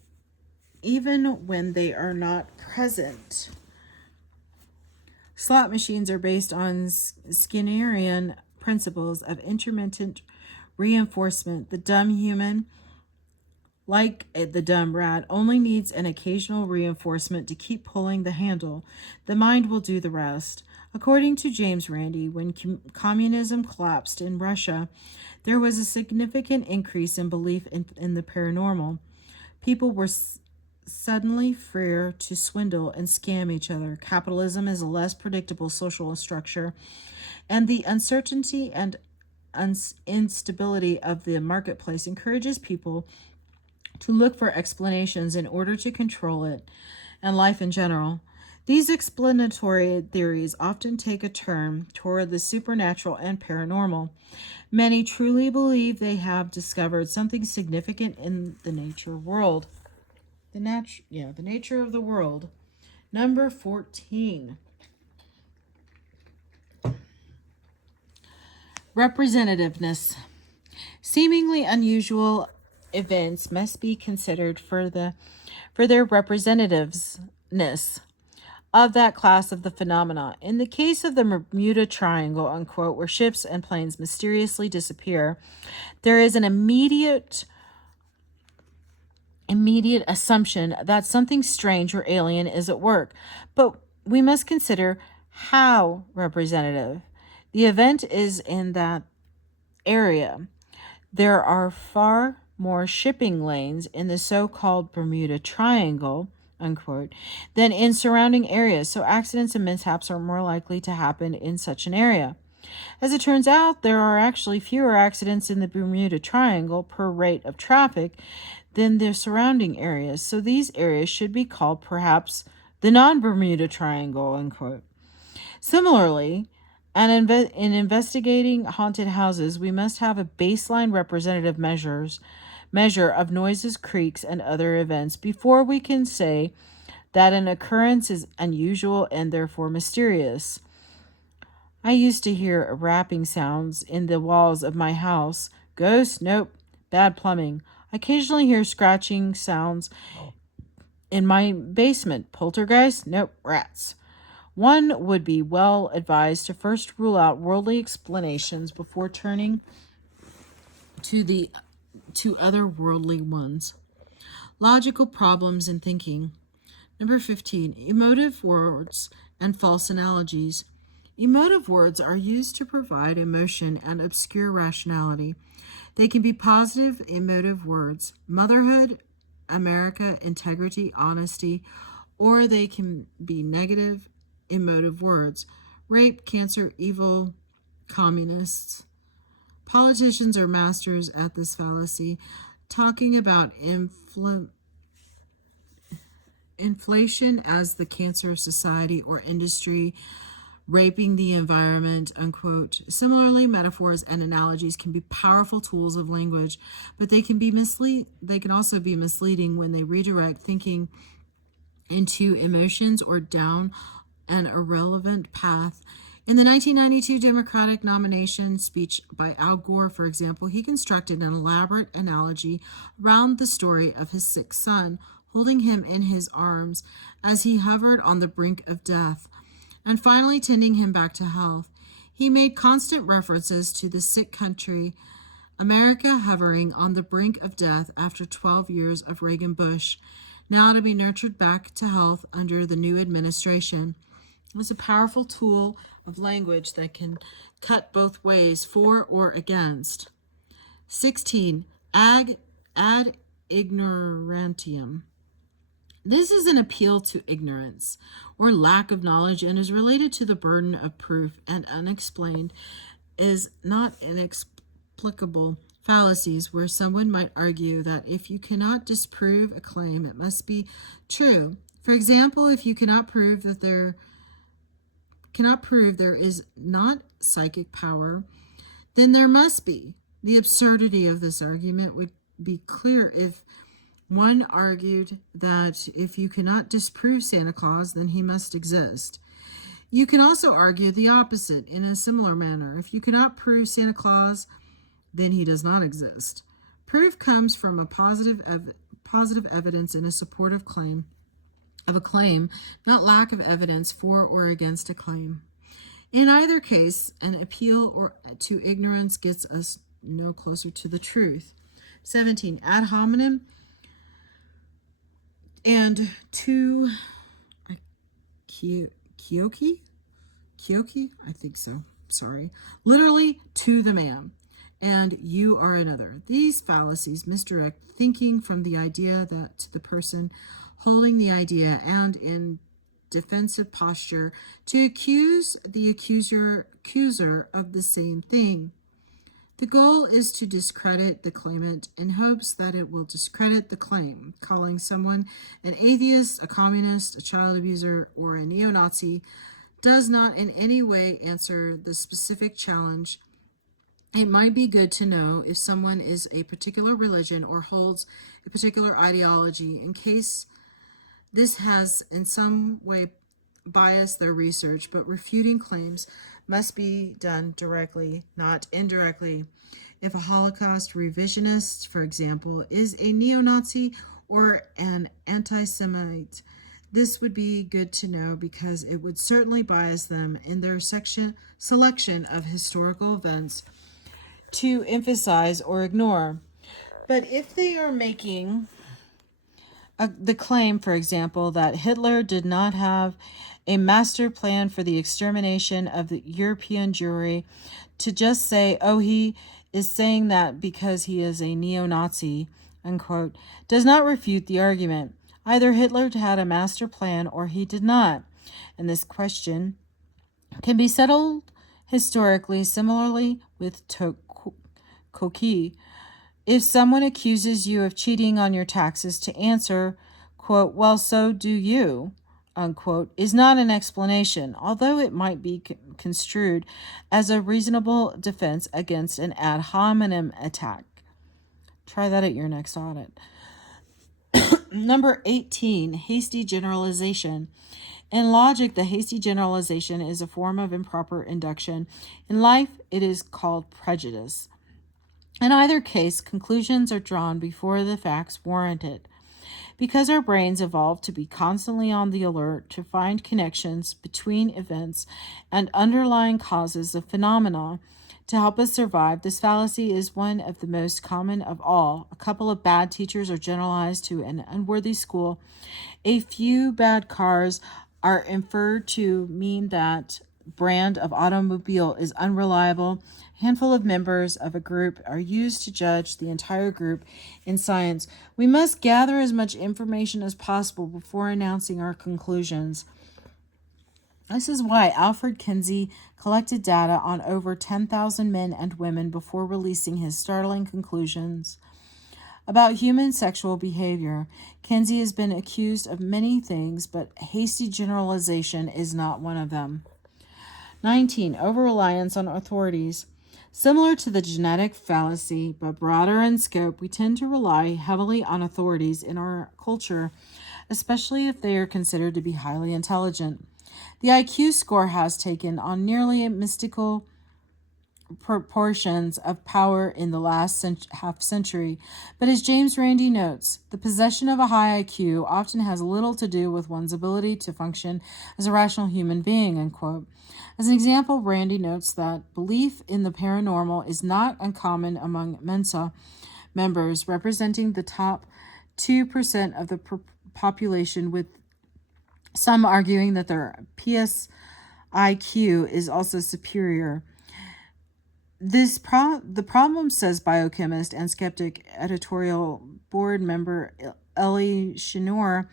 even when they are not present. Slot machines are based on Skinnerian principles of intermittent reinforcement. The dumb human, like the dumb rat, only needs an occasional reinforcement to keep pulling the handle. The mind will do the rest. According to James Randi, when communism collapsed in Russia, there was a significant increase in belief in the paranormal. People were suddenly freer to swindle and scam each other. Capitalism is a less predictable social structure, and the uncertainty and instability of the marketplace encourages people to look for explanations in order to control it and life in general. These explanatory theories often take a turn toward the supernatural and paranormal. Many truly believe they have discovered something significant in the nature world. The nature of the world. Number 14. Representativeness. Seemingly unusual events must be considered for their representativeness of that class of the phenomena. In the case of the Bermuda Triangle, unquote, where ships and planes mysteriously disappear, there is an immediate assumption that something strange or alien is at work. But we must consider how representative the event is in that area. There are far more shipping lanes in the so-called Bermuda Triangle, unquote, than in surrounding areas, so accidents and mishaps are more likely to happen in such an area. As it turns out, there are actually fewer accidents in the Bermuda Triangle per rate of traffic than the surrounding areas, so these areas should be called perhaps the non-Bermuda Triangle, unquote. Similarly, in investigating haunted houses, we must have a baseline representative measure of noises, creaks, and other events before we can say that an occurrence is unusual and therefore mysterious. I used to hear rapping sounds in the walls of my house. Ghost? Nope. Bad plumbing. I occasionally hear scratching sounds in my basement. Poltergeist? Nope. Rats. One would be well advised to first rule out worldly explanations before turning to other worldly ones. Logical problems in thinking. Number 15, emotive words and false analogies. Emotive words are used to provide emotion and obscure rationality. They can be positive emotive words, motherhood, America, integrity, honesty, or they can be negative emotive words, rape, cancer, evil, communists. Politicians are masters at this fallacy, talking about inflation as the cancer of society or industry, raping the environment, unquote. Similarly, metaphors and analogies can be powerful tools of language, but they can also be misleading when they redirect thinking into emotions or down an irrelevant path. In the 1992 Democratic nomination speech by Al Gore, for example, he constructed an elaborate analogy around the story of his sick son, holding him in his arms as he hovered on the brink of death, and finally tending him back to health. He made constant references to the sick country, America hovering on the brink of death after 12 years of Reagan-Bush, now to be nurtured back to health under the new administration. It's a powerful tool of language that can cut both ways, for or against. 16. Ad ignorantium. This is an appeal to ignorance or lack of knowledge and is related to the burden of proof, and unexplained is not inexplicable fallacies where someone might argue that if you cannot disprove a claim, it must be true. For example, if you cannot prove there is not psychic power, then there must be. The absurdity of this argument would be clear if one argued that if you cannot disprove Santa Claus, then he must exist. You can also argue the opposite in a similar manner. If you cannot prove Santa Claus, then he does not exist. Proof comes from a positive evidence in a supportive claim of a claim, not lack of evidence for or against a claim. In either case, an appeal to ignorance gets us no closer to the truth. 17. Ad hominem and to Kyoki, I think so. Sorry. Literally, to the man. And you are another. These fallacies misdirect thinking from the idea that to the person holding the idea, and in defensive posture to accuse the accuser of the same thing. The goal is to discredit the claimant in hopes that it will discredit the claim. Calling someone an atheist, a communist, a child abuser, or a neo-Nazi does not in any way answer the specific challenge. It might be good to know if someone is a particular religion or holds a particular ideology, in case this has in some way biased their research, but refuting claims must be done directly, not indirectly. If a Holocaust revisionist, for example, is a neo-Nazi or an anti-Semite, this would be good to know because it would certainly bias them in their selection of historical events to emphasize or ignore. But if they are making the claim, for example, that Hitler did not have a master plan for the extermination of the European Jewry, to just say, oh, he is saying that because he is a neo-Nazi, unquote, does not refute the argument. Either Hitler had a master plan or he did not. And this question can be settled historically, similarly with Koki. If someone accuses you of cheating on your taxes, to answer, quote, well, so do you, unquote, is not an explanation, although it might be construed as a reasonable defense against an ad hominem attack. Try that at your next audit. Number 18, hasty generalization. In logic, the hasty generalization is a form of improper induction. In life, it is called prejudice. In either case, conclusions are drawn before the facts warrant it. Because our brains evolved to be constantly on the alert to find connections between events and underlying causes of phenomena to help us survive, this fallacy is one of the most common of all. A couple of bad teachers are generalized to an unworthy school. A few bad cars are inferred to mean that brand of automobile is unreliable. A handful of members of a group are used to judge the entire group in science. We must gather as much information as possible before announcing our conclusions. This is why Alfred Kinsey collected data on over 10,000 men and women before releasing his startling conclusions about human sexual behavior. Kinsey has been accused of many things, but hasty generalization is not one of them. 19. Over-reliance on authorities. Similar to the genetic fallacy, but broader in scope, we tend to rely heavily on authorities in our culture, especially if they are considered to be highly intelligent. The IQ score has taken on nearly mystical proportions of power in the last half century, but as James Randi notes, the possession of a high IQ often has little to do with one's ability to function as a rational human being, unquote. As an example, Randi notes that belief in the paranormal is not uncommon among Mensa members, representing the top 2% of the population, with some arguing that their PSIQ is also superior. The problem, says biochemist and skeptic editorial board member Ellie Shinor,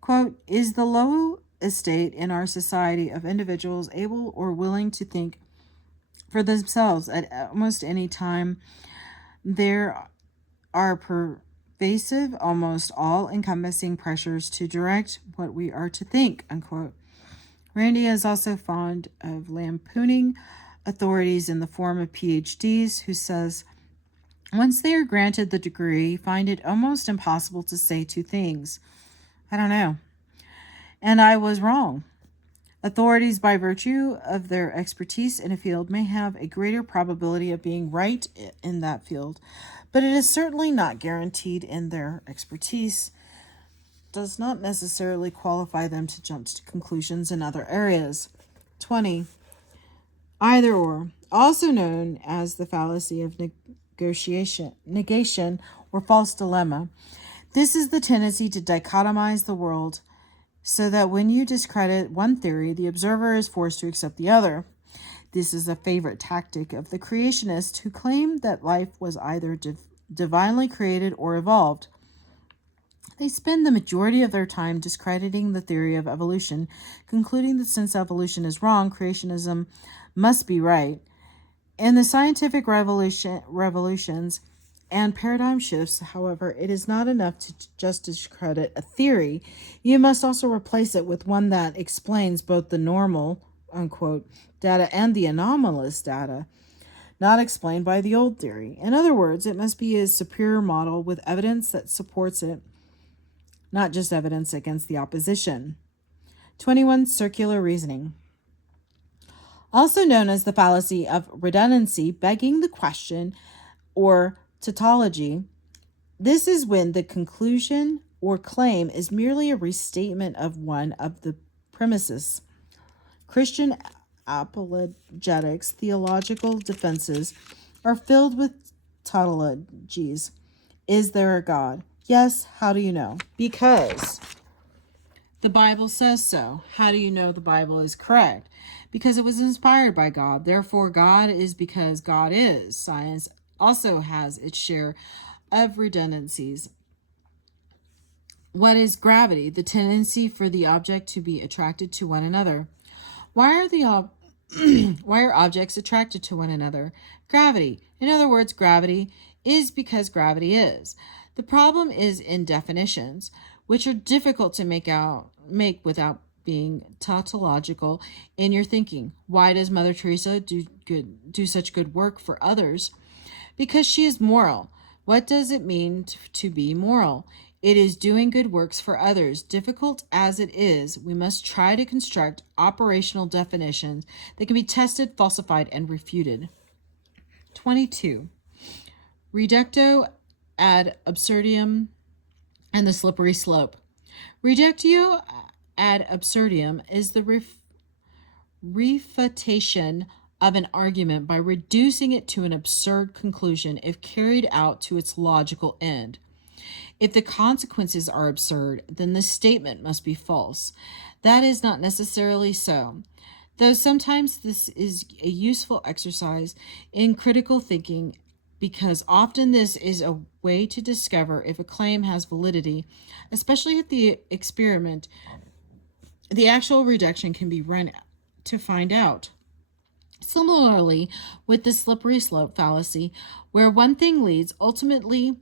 quote, is the low estate in our society of individuals able or willing to think for themselves at almost any time. There are pervasive, almost all-encompassing pressures to direct what we are to think, unquote. Randi is also fond of lampooning authorities in the form of PhDs who says, once they are granted the degree, find it almost impossible to say two things. I don't know. And I was wrong. Authorities, by virtue of their expertise in a field, may have a greater probability of being right in that field, but it is certainly not guaranteed, in their expertise does not necessarily qualify them to jump to conclusions in other areas. 20. Either or, also known as the fallacy of negation or false dilemma. This is the tendency to dichotomize the world so that when you discredit one theory, the observer is forced to accept the other. This is a favorite tactic of the creationists who claim that life was either divinely created or evolved. They spend the majority of their time discrediting the theory of evolution, concluding that since evolution is wrong, creationism must be right. In the scientific revolutions and paradigm shifts, however, it is not enough to just discredit a theory. You must also replace it with one that explains both the normal, unquote, data and the anomalous data not explained by the old theory. In other words, it must be a superior model with evidence that supports it, not just evidence against the opposition. 21. Circular reasoning. Also known as the fallacy of redundancy, begging the question, or tautology. This is when the conclusion or claim is merely a restatement of one of the premises. Christian apologetics, theological defenses, are filled with tautologies. Is there a God? Yes. How do you know? Because the Bible says so. How do you know the Bible is correct? Because it was inspired by God. Therefore, God is because God is. Science also has its share of redundancies. What is gravity? The tendency for the object to be attracted to one another. Why are objects attracted to one another? Gravity. In other words, gravity is because gravity is. The problem is in definitions, which are difficult to make without being tautological in your thinking. Why does Mother Teresa do such good work for others? Because she is moral. What does it mean to be moral? It is doing good works for others. Difficult as it is, we must try to construct operational definitions that can be tested, falsified, and refuted. 22. Reductio ad absurdum and the slippery slope. Reductio ad absurdum is the refutation of an argument by reducing it to an absurd conclusion if carried out to its logical end. If the consequences are absurd, then the statement must be false. That is not necessarily so, though sometimes this is a useful exercise in critical thinking, because often this is a way to discover if a claim has validity, especially if the actual reduction can be run to find out. Similarly, with the slippery slope fallacy, where one thing leads ultimately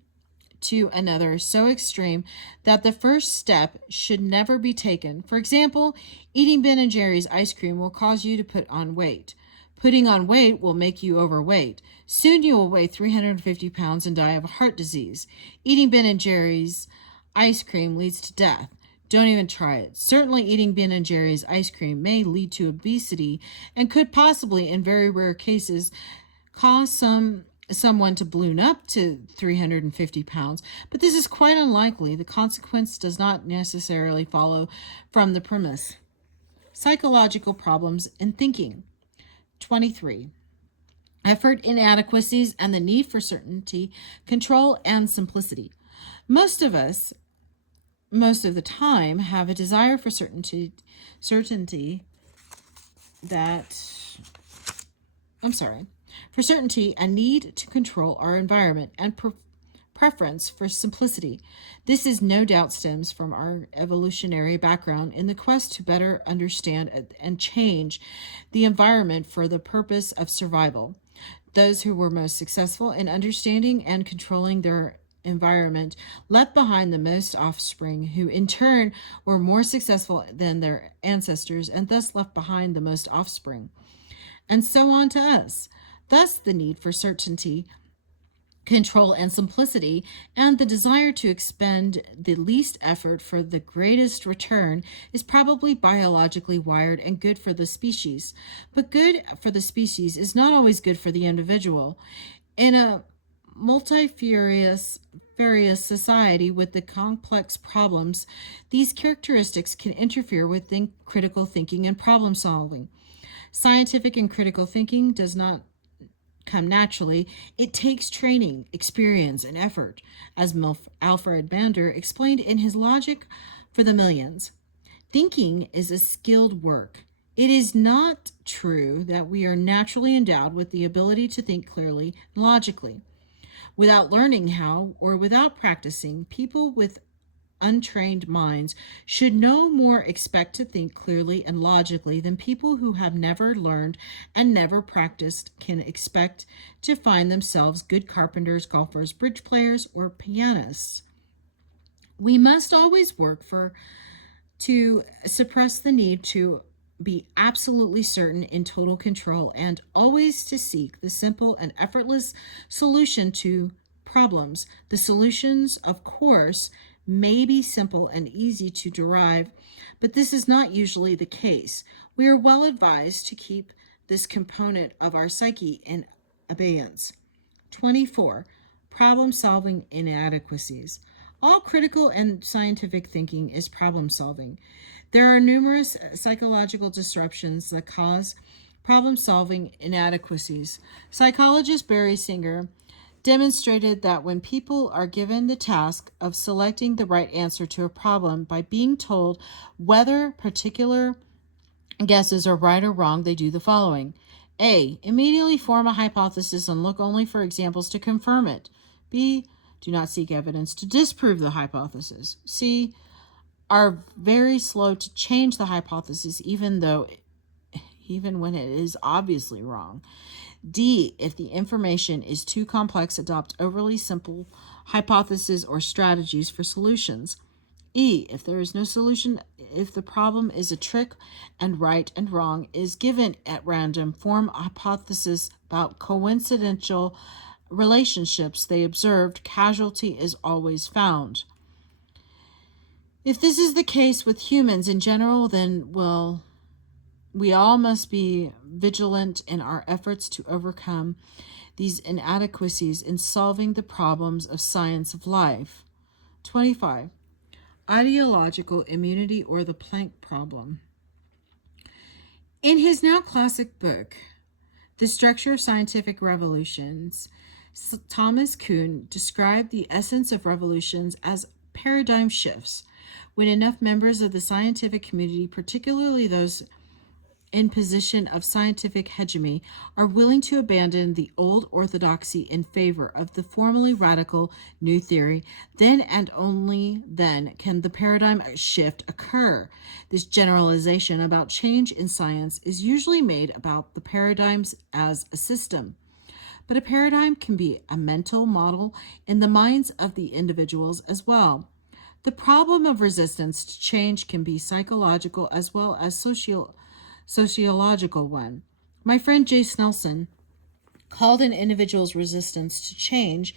to another so extreme that the first step should never be taken. For example, eating Ben and Jerry's ice cream will cause you to put on weight. Putting on weight will make you overweight. Soon you will weigh 350 pounds and die of heart disease. Eating Ben and Jerry's ice cream leads to death. Don't even try it. Certainly eating Ben and Jerry's ice cream may lead to obesity and could possibly, in very rare cases, cause someone to balloon up to 350 pounds, but this is quite unlikely. The consequence does not necessarily follow from the premise. Psychological problems in thinking. 23. Effort inadequacies and the need for certainty, control, and simplicity. Most of us, most of the time, have a desire for certainty a need to control our environment, and preference for simplicity. This is no doubt stems from our evolutionary background in the quest to better understand and change the environment for the purpose of survival. Those who were most successful in understanding and controlling their environment left behind the most offspring, who in turn were more successful than their ancestors and thus left behind the most offspring. And so on to us. Thus, the need for certainty, control, and simplicity, and the desire to expend the least effort for the greatest return is probably biologically wired and good for the species. But good for the species is not always good for the individual. In a multifarious society with the complex problems, these characteristics can interfere with critical thinking and problem solving. Scientific and critical thinking does not come naturally. It takes training, experience, and effort, as Alfred Bander explained in his Logic for the Millions. Thinking is a skilled work. It is not true that we are naturally endowed with the ability to think clearly and logically. Without learning how, or without practicing, people with untrained minds should no more expect to think clearly and logically than people who have never learned and never practiced can expect to find themselves good carpenters, golfers, bridge players, or pianists. We must always work to suppress the need to be absolutely certain in total control, and always to seek the simple and effortless solution to problems. The solutions, of course, may be simple and easy to derive, but this is not usually the case. We are well advised to keep this component of our psyche in abeyance. 24. Problem-solving inadequacies. All critical and scientific thinking is problem-solving. There are numerous psychological disruptions that cause problem-solving inadequacies. Psychologist Barry Singer demonstrated that when people are given the task of selecting the right answer to a problem by being told whether particular guesses are right or wrong, they do the following. A. Immediately form a hypothesis and look only for examples to confirm it. B. Do not seek evidence to disprove the hypothesis. C. Are very slow to change the hypothesis even when it is obviously wrong. D. If the information is too complex, adopt overly simple hypotheses or strategies for solutions. E. If there is no solution, if the problem is a trick and right and wrong is given at random, form a hypothesis about coincidental relationships they observed. Casualty is always found. If this is the case with humans in general, then, well, we all must be vigilant in our efforts to overcome these inadequacies in solving the problems of science of life. 25. Ideological immunity or the Planck problem. In his now classic book, The Structure of Scientific Revolutions, Thomas Kuhn described the essence of revolutions as paradigm shifts, when enough members of the scientific community, particularly those in position of scientific hegemony, are willing to abandon the old orthodoxy in favor of the formally radical new theory, then and only then can the paradigm shift occur. This generalization about change in science is usually made about the paradigms as a system. But a paradigm can be a mental model in the minds of the individuals as well. The problem of resistance to change can be psychological as well as sociological one. My friend Jay Snelson called an individual's resistance to change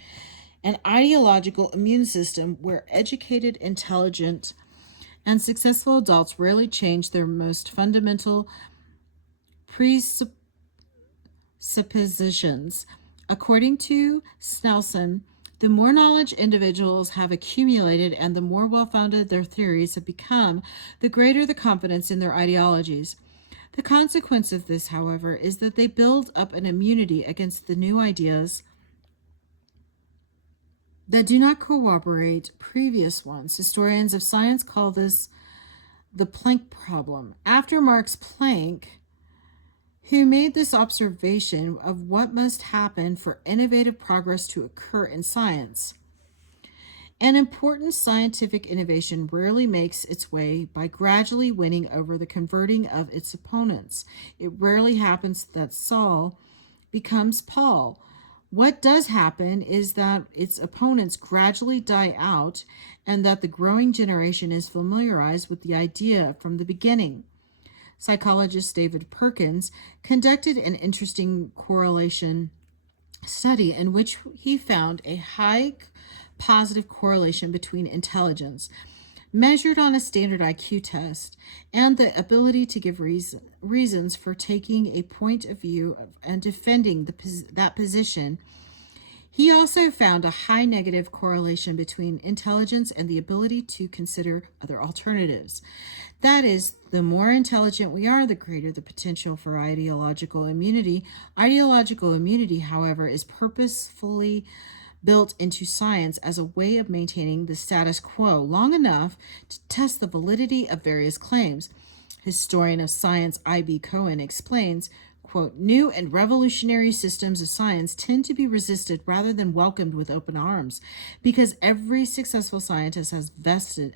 an ideological immune system where educated, intelligent, and successful adults rarely change their most fundamental presuppositions. According to Snelson, the more knowledge individuals have accumulated and the more well-founded their theories have become, the greater the confidence in their ideologies. The consequence of this, however, is that they build up an immunity against the new ideas that do not corroborate previous ones. Historians of science call this the Planck problem. After Max Planck, who made this observation of what must happen for innovative progress to occur in science. An important scientific innovation rarely makes its way by gradually winning over the converting of its opponents. It rarely happens that Saul becomes Paul. What does happen is that its opponents gradually die out and that the growing generation is familiarized with the idea from the beginning. Psychologist David Perkins conducted an interesting correlation study in which he found a high positive correlation between intelligence, measured on a standard IQ test, and the ability to give reasons for taking a point of view and defending that position. He also found a high negative correlation between intelligence and the ability to consider other alternatives. That is, the more intelligent we are, the greater the potential for ideological immunity. Ideological immunity, however, is purposefully built into science as a way of maintaining the status quo long enough to test the validity of various claims. Historian of science I.B. Cohen explains, quote, new and revolutionary systems of science tend to be resisted rather than welcomed with open arms because every successful scientist has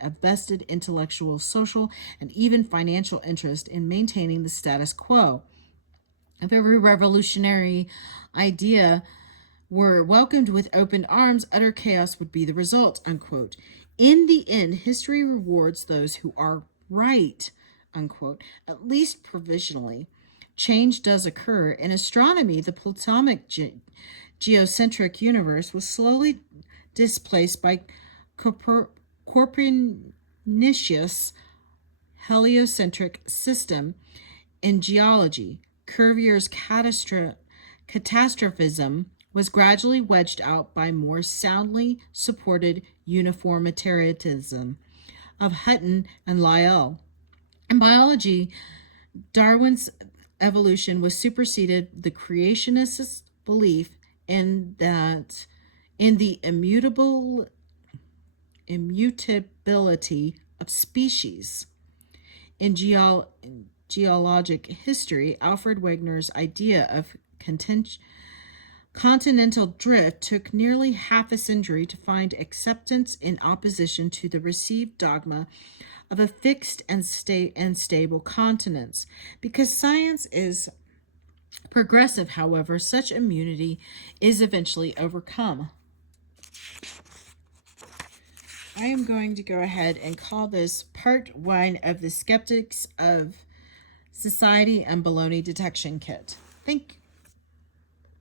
a vested intellectual, social, and even financial interest in maintaining the status quo. If every revolutionary idea were welcomed with open arms, utter chaos would be the result, unquote. In the end, history rewards those who are right, unquote, at least provisionally. Change does occur. In astronomy, the Platonic geocentric universe was slowly displaced by Copernicus' heliocentric system. In geology, Cuvier's catastrophism was gradually wedged out by more soundly supported uniformitarianism of Hutton and Lyell. In biology, Darwin's evolution was superseded the creationist belief in the immutability of species. In geologic history, Alfred Wegener's idea of continental drift took nearly half a century to find acceptance in opposition to the received dogma of a fixed and stable continents. Because science is progressive, however, such immunity is eventually overcome. I am going to go ahead and call this part 1 of the Skeptics of Society and Baloney Detection Kit. Thank you.